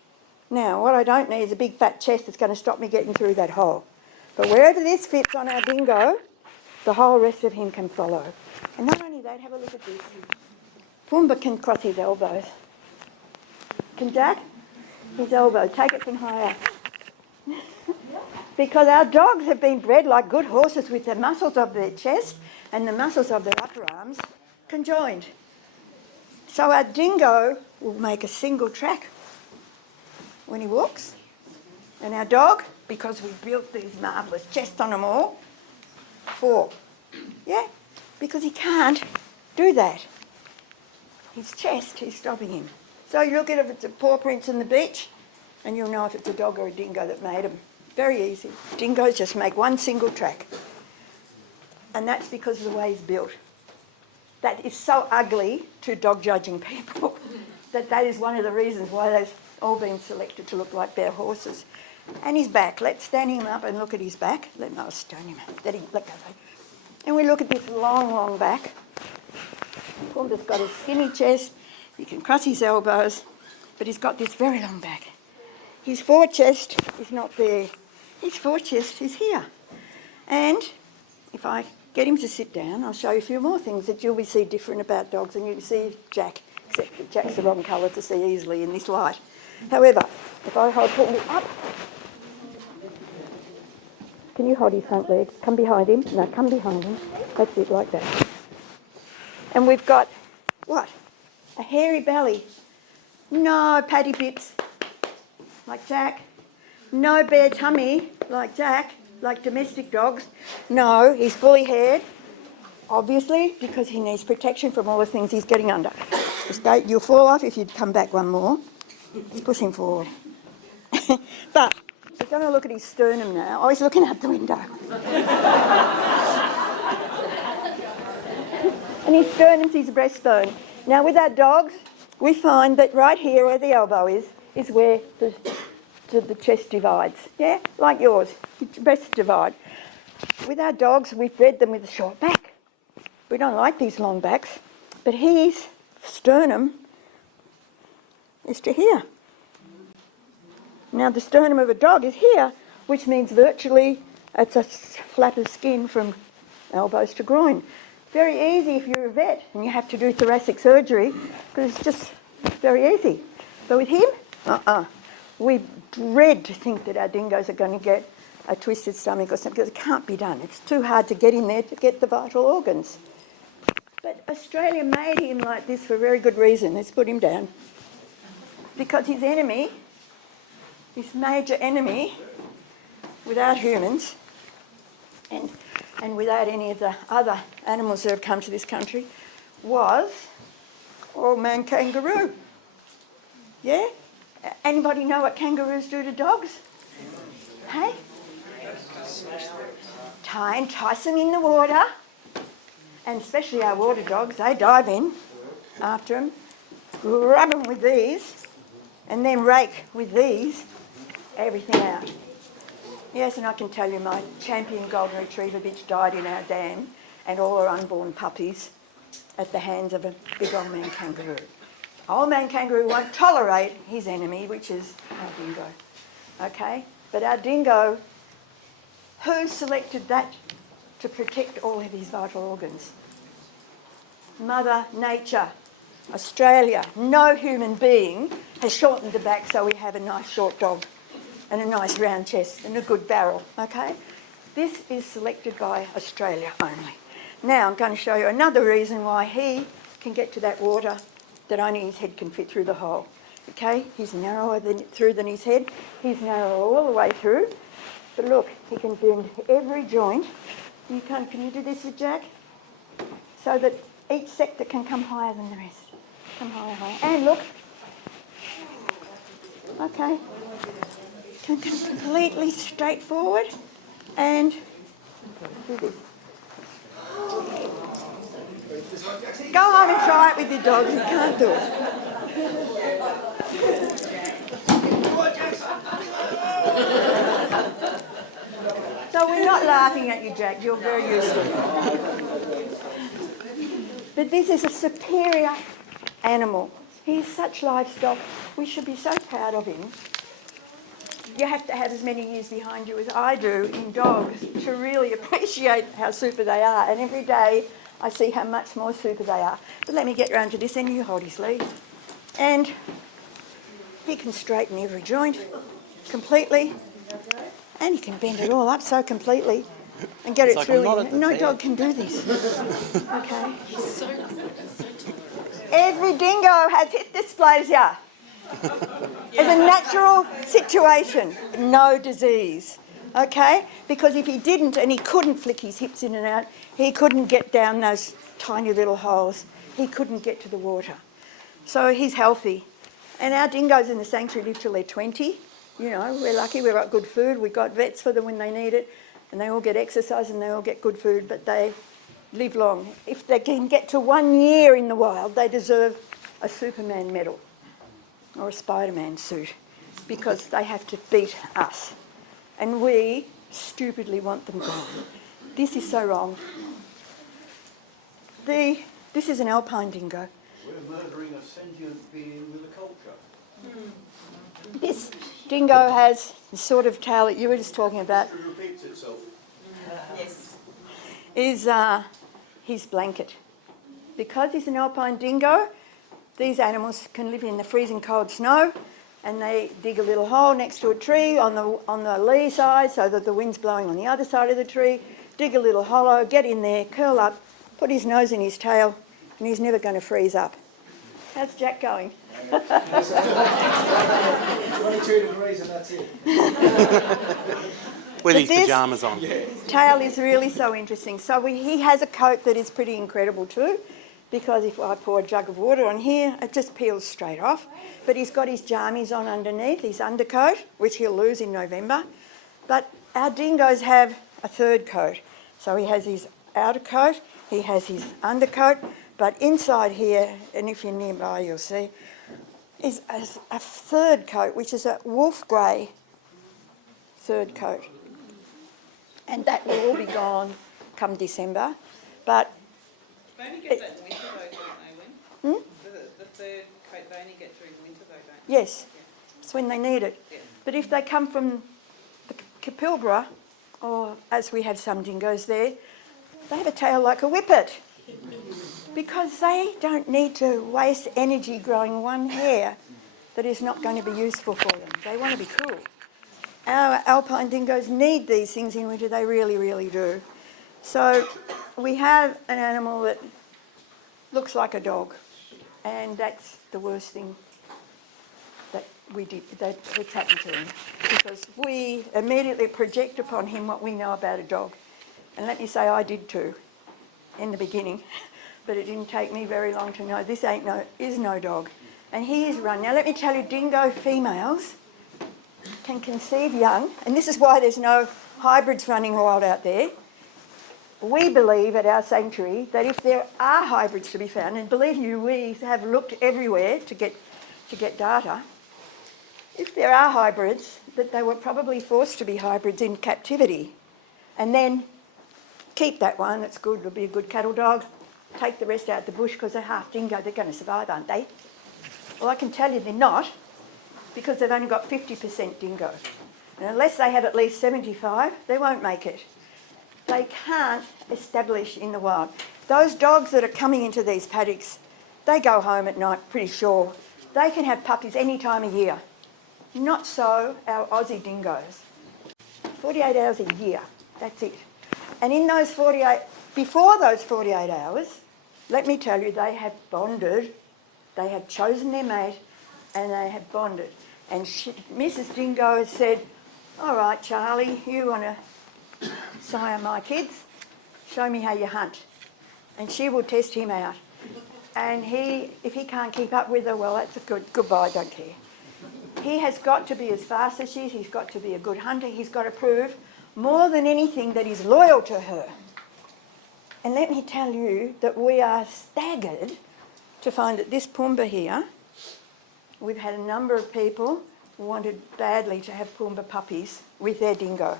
Now, what I don't need is a big fat chest that's going to stop me getting through that hole. But wherever this fits on our dingo, the whole rest of him can follow. And not only that, have a look at this. Pumbah can cross his elbows. Can Jack? His elbow, take it from higher. Because our dogs have been bred like good horses with the muscles of their chest and the muscles of their upper arms conjoined. So our dingo will make a single track when he walks. And our dog, because we built these marvellous chests on them all, 4. Yeah, because he can't do that. His chest is stopping him. So you look at it, if it's a paw prints in the beach, and you'll know if it's a dog or a dingo that made them. Very easy. Dingoes just make one single track. And that's because of the way he's built. That is so ugly to dog judging people that is one of the reasons why they've all been selected to look like their horses. And his back. Let's stand him up and look at his back. I'll stand him up. Let go. And we look at this long, long back. Pumbah's got a skinny chest. He can cross his elbows, but he's got this very long back. His forechest is not there. His forechest is here. And if I get him to sit down, I'll show you a few more things that you'll see different about dogs than you see Jack, except that Jack's the wrong colour to see easily in this light. However, if I hold Pumbaa up, can you hold his front legs? Come behind him. No, come behind him. That's it, like that. And we've got, what? A hairy belly. No paddy bits, like Jack. No bare tummy, like Jack, like domestic dogs. No, he's fully haired, obviously, because he needs protection from all the things he's getting under. You'll fall off if you'd come back one more. Let's push him forward. But we're going to look at his sternum now. Oh, he's looking out the window. And his sternum's his breastbone. Now, with our dogs, we find that right here where the elbow is where the chest divides. Yeah, like yours, your breasts divide. With our dogs, we've bred them with a short back. We don't like these long backs, but his sternum is to here. Now, the sternum of a dog is here, which means virtually it's a flap of skin from elbows to groin. Very easy if you're a vet and you have to do thoracic surgery, because it's just very easy. But with him, we dread to think that our dingoes are going to get a twisted stomach or something, because it can't be done. It's too hard to get in there to get the vital organs. But Australia made him like this for a very good reason. Let's put him down. Because his enemy, his major enemy, without humans and without any of the other animals that have come to this country, was old man kangaroo. Yeah? Anybody know what kangaroos do to dogs? Hey? Entice them in the water, and especially our water dogs, they dive in after them, rub them with these, and then rake with these everything out. Yes, and I can tell you my champion golden retriever bitch died in our dam, and all her unborn puppies at the hands of a big old man kangaroo. Old man kangaroo won't tolerate his enemy, which is our dingo. Okay? But our dingo, who selected that to protect all of his vital organs? Mother Nature. Australia. No human being has shortened the back so we have a nice short dog and a nice round chest and a good barrel. Okay? This is selected by Australia only. Now I'm going to show you another reason why he can get to that water that only his head can fit through the hole. Okay, he's narrower through than his head. He's narrower all the way through. But look, he can bend every joint. Can you do this with Jack? So that each sector can come higher than the rest. Come higher, higher. And look. Okay. Completely straight forward. And do this. Go home and try it with your dogs. You can't do it. So we're not laughing at you, Jack. You're very useful. But this is a superior animal. He's such livestock. We should be so proud of him. you have to have as many years behind you as I do in dogs to really appreciate how super they are. And every day I see how much more super they are. But let me get round to this end. You hold his lead. And he can straighten every joint completely. And he can bend it all up so completely and get it like, through. I'm not at the No vet. dog can do this. Okay. Every dingo has hip dysplasia. It's a natural situation, no disease. Okay? Because if he didn't and he couldn't flick his hips in and out, he couldn't get down those tiny little holes. He couldn't get to the water. So he's healthy. And our dingoes in the sanctuary live till they're 20. You know, we're lucky, we've got good food, we've got vets for them when they need it, and they all get exercise and they all get good food, but they live long. If they can get to 1 year in the wild, they deserve a Superman medal or a Spider-Man suit because they have to beat us. And we stupidly want them gone. This is so wrong. This is an alpine dingo. We're murdering a sentient being with a culture. This dingo has the sort of tail that you were just talking about. History repeats itself. Yes. Is his blanket. Because he's an alpine dingo, these animals can live in the freezing cold snow, and they dig a little hole next to a tree on the lee side so that the wind's blowing on the other side of the tree, dig a little hollow, get in there, curl up, put his nose in his tail, and he's never going to freeze up. How's Jack going? 22 degrees and that's it. With his this- pyjamas on. Tail is really so interesting. So he has a coat that is pretty incredible too, because if I pour a jug of water on here, it just peels straight off. But he's got his jammies on underneath, his undercoat, which he'll lose in November. But our dingoes have a third coat. So he has his outer coat, he has his undercoat, but inside here, and if you're nearby you'll see, is a third coat, which is a wolf grey third coat. And that will all be gone come December. But They only get that in winter though, don't they, Lyn? The third coat they only get during winter though, don't they? yes, it's when they need it. Yeah. But if they come from the Capilbra, or as we have some dingoes there, they have a tail like a whippet. Because they don't need to waste energy growing one hair that is not going to be useful for them. They want to be cool. Our alpine dingoes need these things in winter, they really, really do. So we have an animal that looks like a dog, and that's the worst thing that that's happened to him, because we immediately project upon him what we know about a dog. And let me say, I did too, in the beginning, but it didn't take me very long to know this is no dog. And he is run. Now let me tell you, dingo females can conceive young, and this is why there's no hybrids running wild out there. We believe at our sanctuary that if there are hybrids to be found, and believe you, we have looked everywhere to get data, if there are hybrids, that they were probably forced to be hybrids in captivity, and then keep that one, it's good, it'll be a good cattle dog, take the rest out the bush because they're half dingo, they're going to survive, aren't they? Well, I can tell you they're not, because they've only got 50% dingo. And unless they have at least 75, they won't make it. They can't establish in the wild. Those dogs that are coming into these paddocks, they go home at night pretty sure. They can have puppies any time of year. Not so our Aussie dingoes. 48 hours a year, that's it. And in those before those 48 hours, let me tell you, they have bonded, they have chosen their mate, and they have bonded. And Mrs. Dingo has said, all right, Charlie, you want to sire my kids? Show me how you hunt. And she will test him out. And if he can't keep up with her, well, that's a goodbye, don't care. He has got to be as fast as she is. He's got to be a good hunter. He's got to prove more than anything that he's loyal to her. And let me tell you that we are staggered to find that this Pumbah here, we've had a number of people who wanted badly to have Pumbah puppies with their dingo.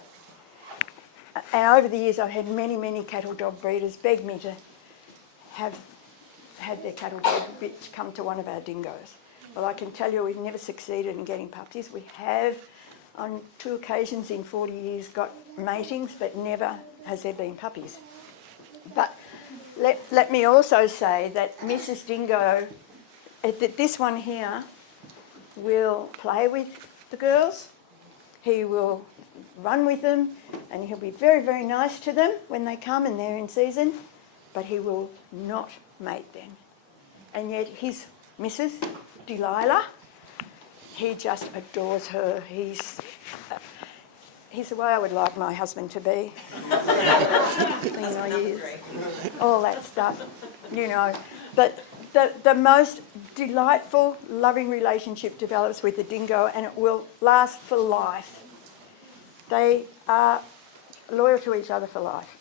And over the years I've had many, many cattle dog breeders beg me to have had their cattle dog bitch come to one of our dingoes. Well, I can tell you we've never succeeded in getting puppies. We have on 2 occasions in 40 years got matings, but never has there been puppies. But let me also say that Mrs. Dingo, that this one here will play with the girls. He will run with them, and he'll be very, very nice to them when they come and they're in season, but he will not mate them. And yet his Mrs. Delilah, he just adores her. He's the way I would like my husband to be. Clean my ears, all that stuff, you know. But the most delightful, loving relationship develops with the dingo, and it will last for life. They are loyal to each other for life.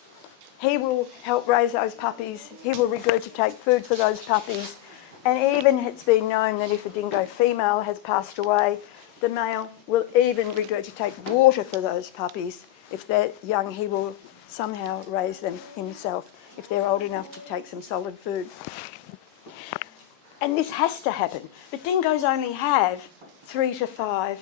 He will help raise those puppies. He will regurgitate food for those puppies. And even it's been known that if a dingo female has passed away, the male will even regurgitate water for those puppies. If they're young, he will somehow raise them himself if they're old enough to take some solid food. And this has to happen. But dingoes only have 3 to 5.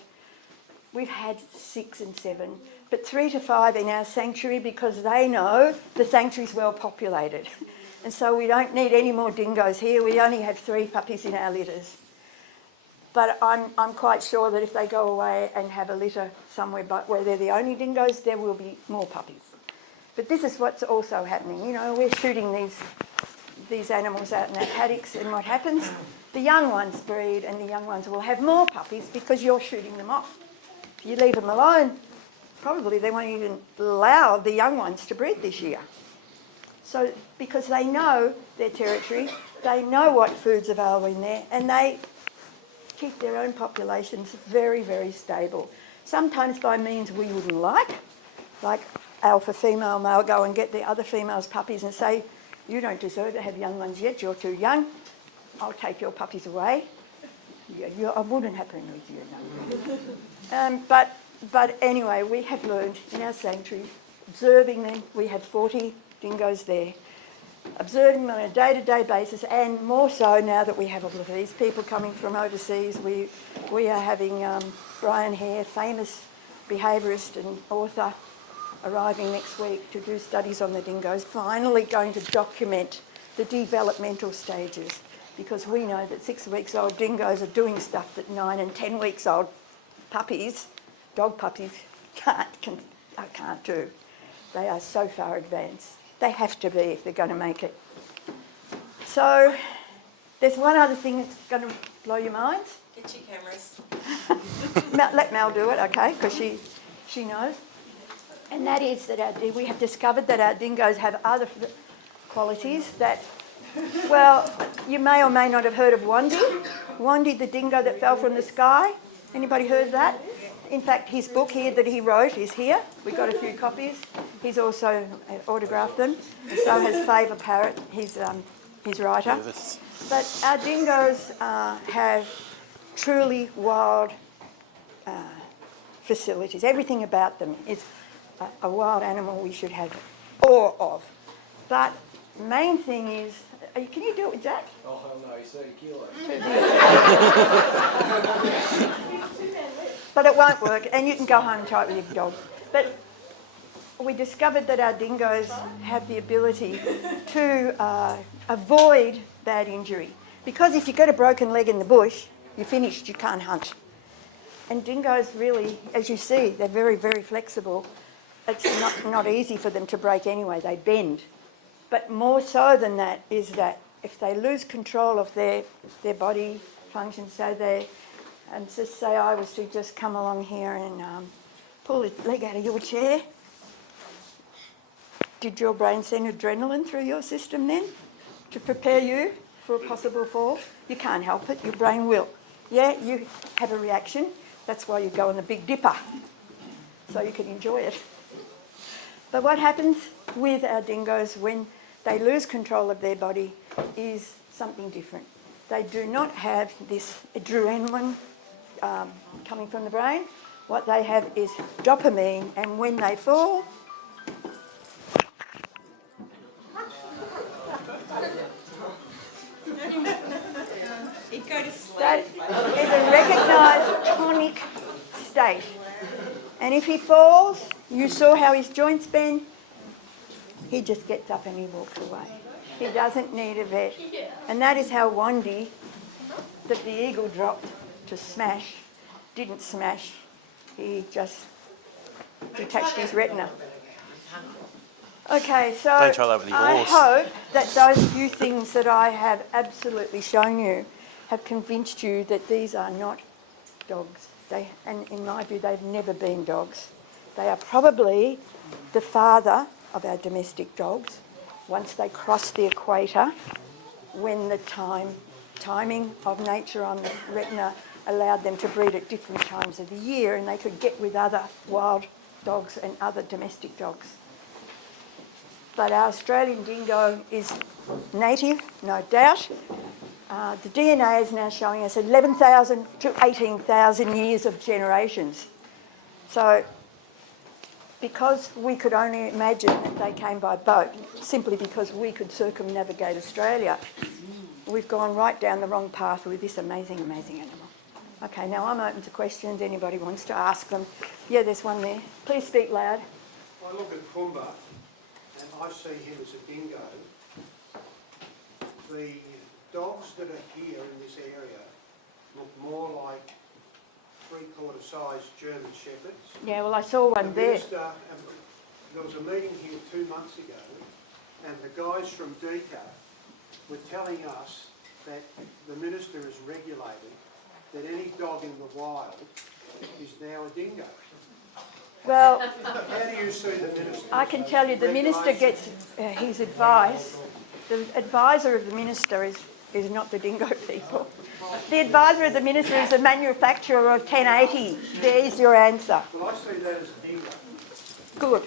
We've had 6 and 7, but 3 to 5 in our sanctuary because they know the sanctuary's well populated. And so we don't need any more dingoes here. We only have 3 puppies in our litters. But I'm quite sure that if they go away and have a litter somewhere but where they're the only dingoes, there will be more puppies. But this is what's also happening. You know, we're shooting these animals out in our paddocks, and what happens? The young ones breed, and the young ones will have more puppies because you're shooting them off. If you leave them alone, probably they won't even allow the young ones to breed this year. So, because they know their territory, they know what food's available in there, and they keep their own populations very, very stable. Sometimes by means we wouldn't like alpha female male go and get the other female's puppies and say, you don't deserve to have young ones yet, you're too young, I'll take your puppies away. I wouldn't happen with you, no. But anyway, we have learned in our sanctuary, observing them, we have 40 dingoes there, observing them on a day-to-day basis, and more so now that we have all of these people coming from overseas. We are having Brian Hare, famous behaviourist and author, arriving next week to do studies on the dingoes, finally going to document the developmental stages, because we know that 6 weeks old dingoes are doing stuff that 9 and 10 weeks old puppies, dog puppies, can't do. They are so far advanced. They have to be if they're going to make it. So there's one other thing that's going to blow your minds. Get your cameras. Let Mel do it, okay, because she knows. And that is that we have discovered that our dingoes have other qualities that, well, you may or may not have heard of Wandy. Wandy, the dingo that fell from the sky. Anybody heard of that? In fact, his book here that he wrote is here. We've got a few copies. He's also autographed them. And so has Favour Parrott, his writer. But our dingoes have truly wild facilities. Everything about them is a wild animal we should have awe of. But main thing is, can you do it with Jack? Oh, hell no, he's 30 kilos. But it won't work, and you can go home and try it with your dog. But we discovered that our dingoes have the ability to avoid bad injury. Because if you get a broken leg in the bush, you're finished, you can't hunt. And dingoes really, as you see, they're very, very flexible. It's not easy for them to break anyway, they bend. But more so than that is that if they lose control of their body function, so and just say I was to just come along here and pull a leg out of your chair, did your brain send adrenaline through your system then to prepare you for a possible fall? You can't help it, your brain will. Yeah, you have a reaction, that's why you go on the Big Dipper, so you can enjoy it. But what happens with our dingoes when they lose control of their body is something different. They do not have this adrenaline coming from the brain. What they have is dopamine, and when they fall, He'd go to sleep. that is a recognised tonic state. And if he falls, you saw how his joints bend, he just gets up and he walks away. He doesn't need a vet. And that is how Wandy, that the eagle dropped to smash, didn't smash. He just detached his retina. Okay, so Don't try that with your I horse. hope that those few things that I have absolutely shown you have convinced you that these are not dogs. And in my view, they've never been dogs. They are probably the father of our domestic dogs once they cross the equator, when the timing of nature on the retina allowed them to breed at different times of the year, and they could get with other wild dogs and other domestic dogs. But our Australian dingo is native, no doubt. The DNA is now showing us 11,000 to 18,000 years of generations. So because we could only imagine that they came by boat, simply because we could circumnavigate Australia, we've gone right down the wrong path with this amazing, amazing animal. Okay, now I'm open to questions. Anybody wants to ask them? Yeah, there's one there. Please speak loud. I look at Pumbah and I see him as a dingo. The dogs that are here in this area look more like three-quarter size German Shepherds. Yeah, well, I saw one there. There was a meeting here 2 months ago, and the guys from DECA were telling us that the minister has regulated that any dog in the wild is now a dingo. Well, How do you see the minister? I can tell you the minister gets his advice. The advisor of the minister is not the dingo people. The advisor of the minister is the manufacturer of 1080. There's your answer. Well, I see that as a dingo. Good.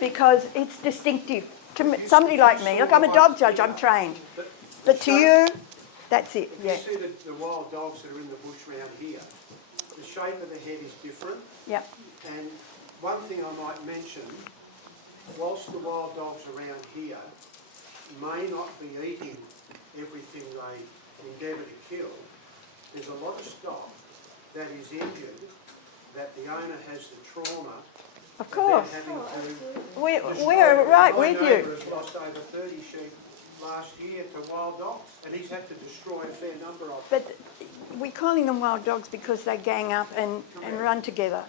Because it's distinctive. To somebody like me, look, I'm a dog judge, I'm trained. But to you, that's it, yeah. You see the wild dogs that are in the bush around here, the shape of the head is different. Yeah. And one thing I might mention, whilst the wild dogs around here may not be eating everything they endeavour to kill, there's a lot of stock that is injured, that the owner has the trauma. Of course. Having We're right with My you. neighbour has lost over 30 sheep last year to wild dogs, and he's had to destroy a fair number of them. But we're calling them wild dogs because they gang up and run together.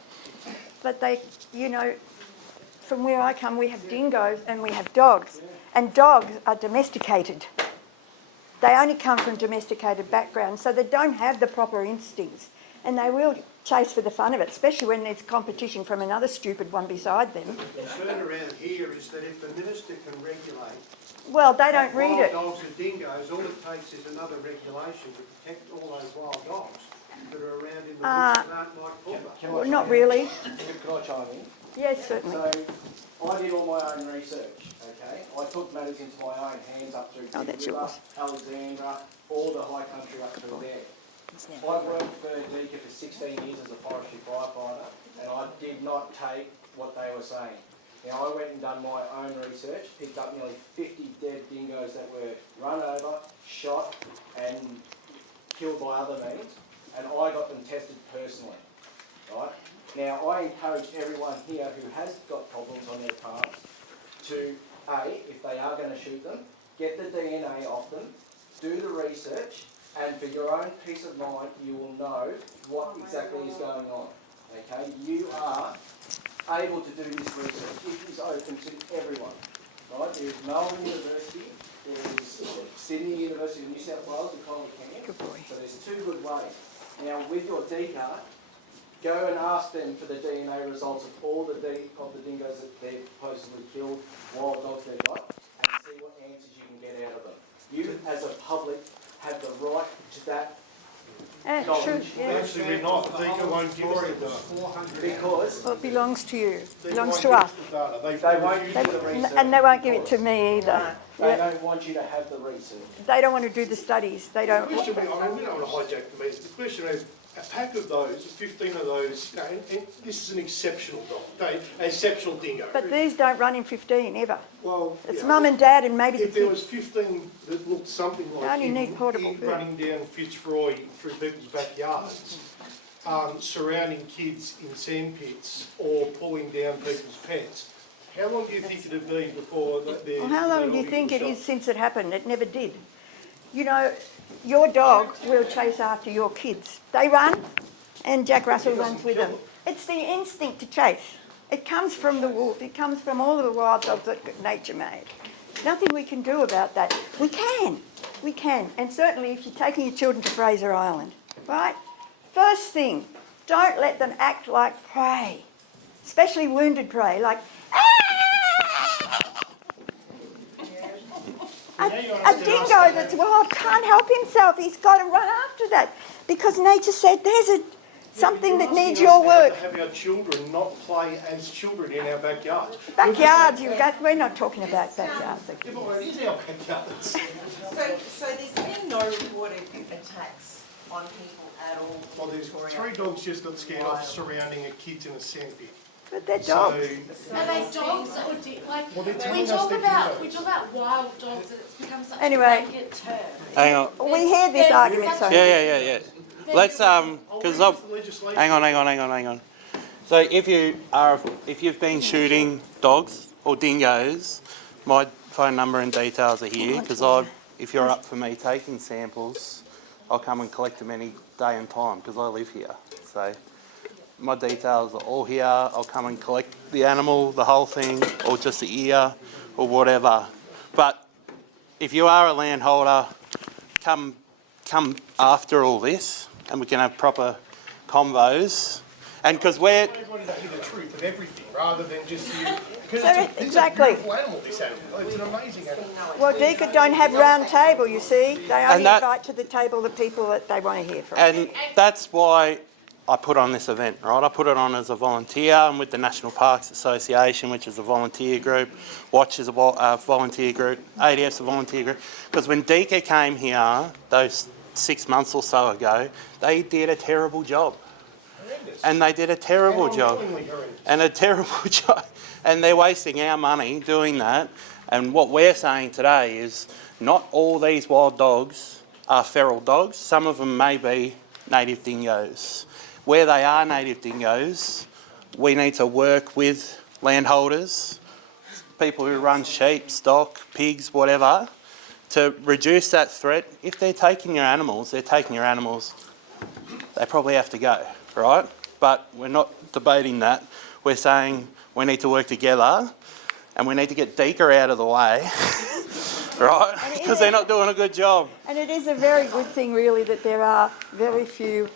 But they, you know, from where I come, we have dingoes and we have dogs. And dogs are domesticated. They only come from domesticated backgrounds, so they don't have the proper instincts. And they will chase for the fun of it, especially when there's competition from another stupid one beside them. The concern around here is that if the minister can regulate Well, they don't read it. wild dogs and dingoes, all it takes is another regulation to protect all those wild dogs that are around in the bush that aren't like Pumbah. Well, not really. Can I chime in? Yes, certainly. So, I did all my own research, okay? I took matters into my own hands up through Oh, that's River, yours. Alexandra, all the high country up through there. I worked for DECA for 16 years as a forestry firefighter, and I did not take what they were saying. Now, I went and done my own research, picked up nearly 50 dead dingoes that were run over, shot, and killed by other means, and I got them tested personally, right? Now, I encourage everyone here who has got problems on their palms to, A, if they are going to shoot them, get the DNA off them, do the research, and for your own peace of mind, you will know what exactly is going on, okay? You are able to do this research. It is open to everyone, right? There is Melbourne University, there is Sydney University of New South Wales, and College Camp. Good boy. So there's two good ways. Now, with your DECA, go and ask them for the DNA results of all the dingoes that they've supposedly killed, wild dogs they've got, and see what answers you can get out of them. You, as a public, have the right to that True, yeah. Actually, we're not. DECA won't give us the data. because Well, it belongs to you. It They belongs won't to give us. the data. they won't give you the research. And they won't give it to me either. They Yeah. don't want you to have the research. They don't want to do the studies. They don't. We don't want to hijack the meeting. The question is, a pack of those, 15 of those, and this is an exceptional dog, okay, an exceptional dingo. But these don't run in 15 ever. Well, It's yeah, mum and dad and maybe the if there kids. was 15 that looked something like They only him, need portable him food. running down Fitzroy through people's backyards, surrounding kids in sandpits or pulling down people's pets, how long do you think it'd be before they're... Well, how long do you think it is since it happened? It never did. You know, your dog will chase after your kids. They run, and Jack Russell runs with them. It's the instinct to chase. It comes from the wolf. It comes from all of the wild dogs that nature made. Nothing we can do about that. We can. And certainly if you're taking your children to Fraser Island, right? First thing, don't let them act like prey, especially wounded prey, like, a dingo that's wild can't help himself. He's got to run after that because nature said there's something that needs your work. Have our children not play as children in our backyards? Backyards, we're not talking about backyards. Yeah, but it is our backyards. So there's been no reported attacks on people at all? Well, there's 3 dogs just got scared off surrounding a kid in a sandpit. But they're dogs. Are they dogs or like Well, they're we telling us talk they're about dingoes. wild dogs and it's become such Anyway. a blanket term. Hang on. We hear this argument so much. Yeah. Let's because hang on. So if you've been shooting dogs or dingoes, my phone number and details are here because if you're up for me taking samples, I'll come and collect them any day and time because I live here. So my details are all here. I'll come and collect the animal, the whole thing, or just the ear, or whatever. But if you are a landholder, come after all this, and we can have proper convos. And because we're... Everybody to hear the truth of everything rather than just you... Because So it's a exactly. beautiful animal, this animal. It's an amazing animal. Well, Deaca don't have round table, you see. They only And that- invite to the table the people that they want to hear from. And that's why I put on this event, right? I put it on as a volunteer. I'm with the National Parks Association, which is a volunteer group. WOTCH is a volunteer group. ADF's a volunteer group. Because when Deaca came here, those 6 months or so ago, they did a terrible job. Horrendous. And they did a terrible job. Unknowingly horrendous. And a terrible job. And they're wasting our money doing that. And what we're saying today is not all these wild dogs are feral dogs. Some of them may be native dingoes. Where they are native dingoes, we need to work with landholders, people who run sheep, stock, pigs, whatever, to reduce that threat. If they're taking your animals, they're taking your animals. They probably have to go, right? But we're not debating that. We're saying we need to work together and we need to get Deaca out of the way, right? Because they're not doing a good job. And it is a very good thing, really, that there are very few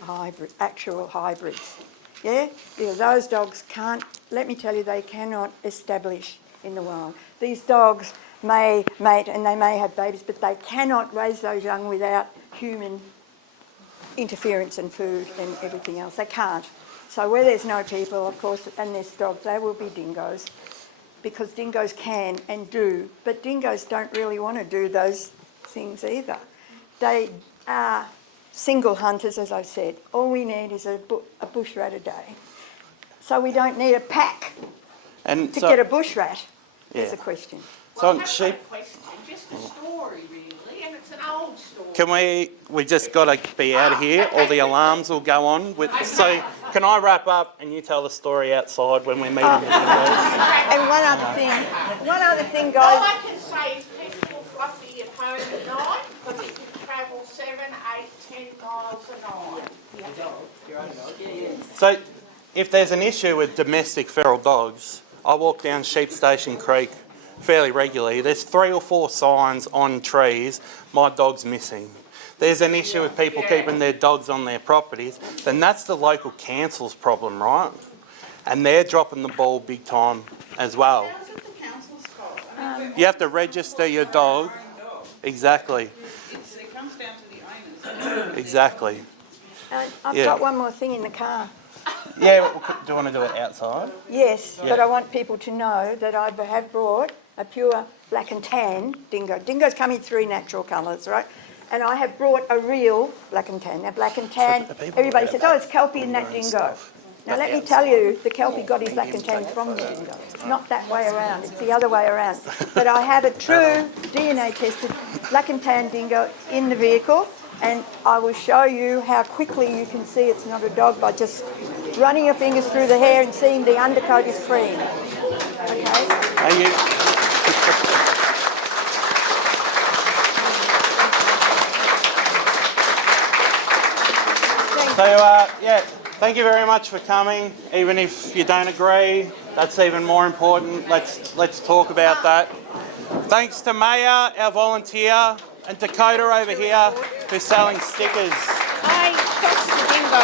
actual hybrids. Yeah? Because those dogs can't, let me tell you, they cannot establish in the wild. These dogs may mate and they may have babies, but they cannot raise those young without human interference and food and everything else. They can't. So where there's no people, of course, and there's dogs, they will be dingoes, because dingoes can and do, but dingoes don't really want to do those things either. They are single hunters, as I said. All we need is a bush rat a day. So we don't need a pack And to so, get a bush rat, is yeah. the question. So on sheep, Just a story, really, and it's an old story. can we just got to be out of here or the alarms will go on. So can I wrap up and you tell the story outside when we're meeting the dingoes? And one other thing, All guys. I can say is keep your fluffy at home at night, because it can travel 7, 8, 10 miles a night. So if there's an issue with domestic feral dogs, I walk down Sheep Station Creek fairly regularly. There's 3 or 4 signs on trees, my dog's missing. There's an issue with people keeping their dogs on their properties, then that's the local council's problem, right? And they're dropping the ball big time as well. How's it the council's fault? I mean, You have to register your dog. Exactly, it comes down to the owners. exactly. I've Yeah. got one more thing in the car. Yeah, do you want to do it outside? Yes, Yeah. but I want people to know that I have brought a pure black and tan dingo. Dingoes come in 3 natural colours, right? And I have brought a real black and tan. Now, black and tan, the people everybody that says, oh, it's Kelpie in that dingo. Now, let me tell you, the Kelpie got his black and tan from the dingo. Not that way around, it's the other way around. But I have a true DNA tested black and tan dingo in the vehicle, And I will show you how quickly you can see it's not a dog by just running your fingers through the hair and seeing the undercoat is cream. Okay? Thank you. So, yeah, thank you very much for coming. Even if you don't agree, that's even more important. Let's talk about that. Thanks to Maya, our volunteer, and Dakota over here, who's selling stickers. I trust the dingo.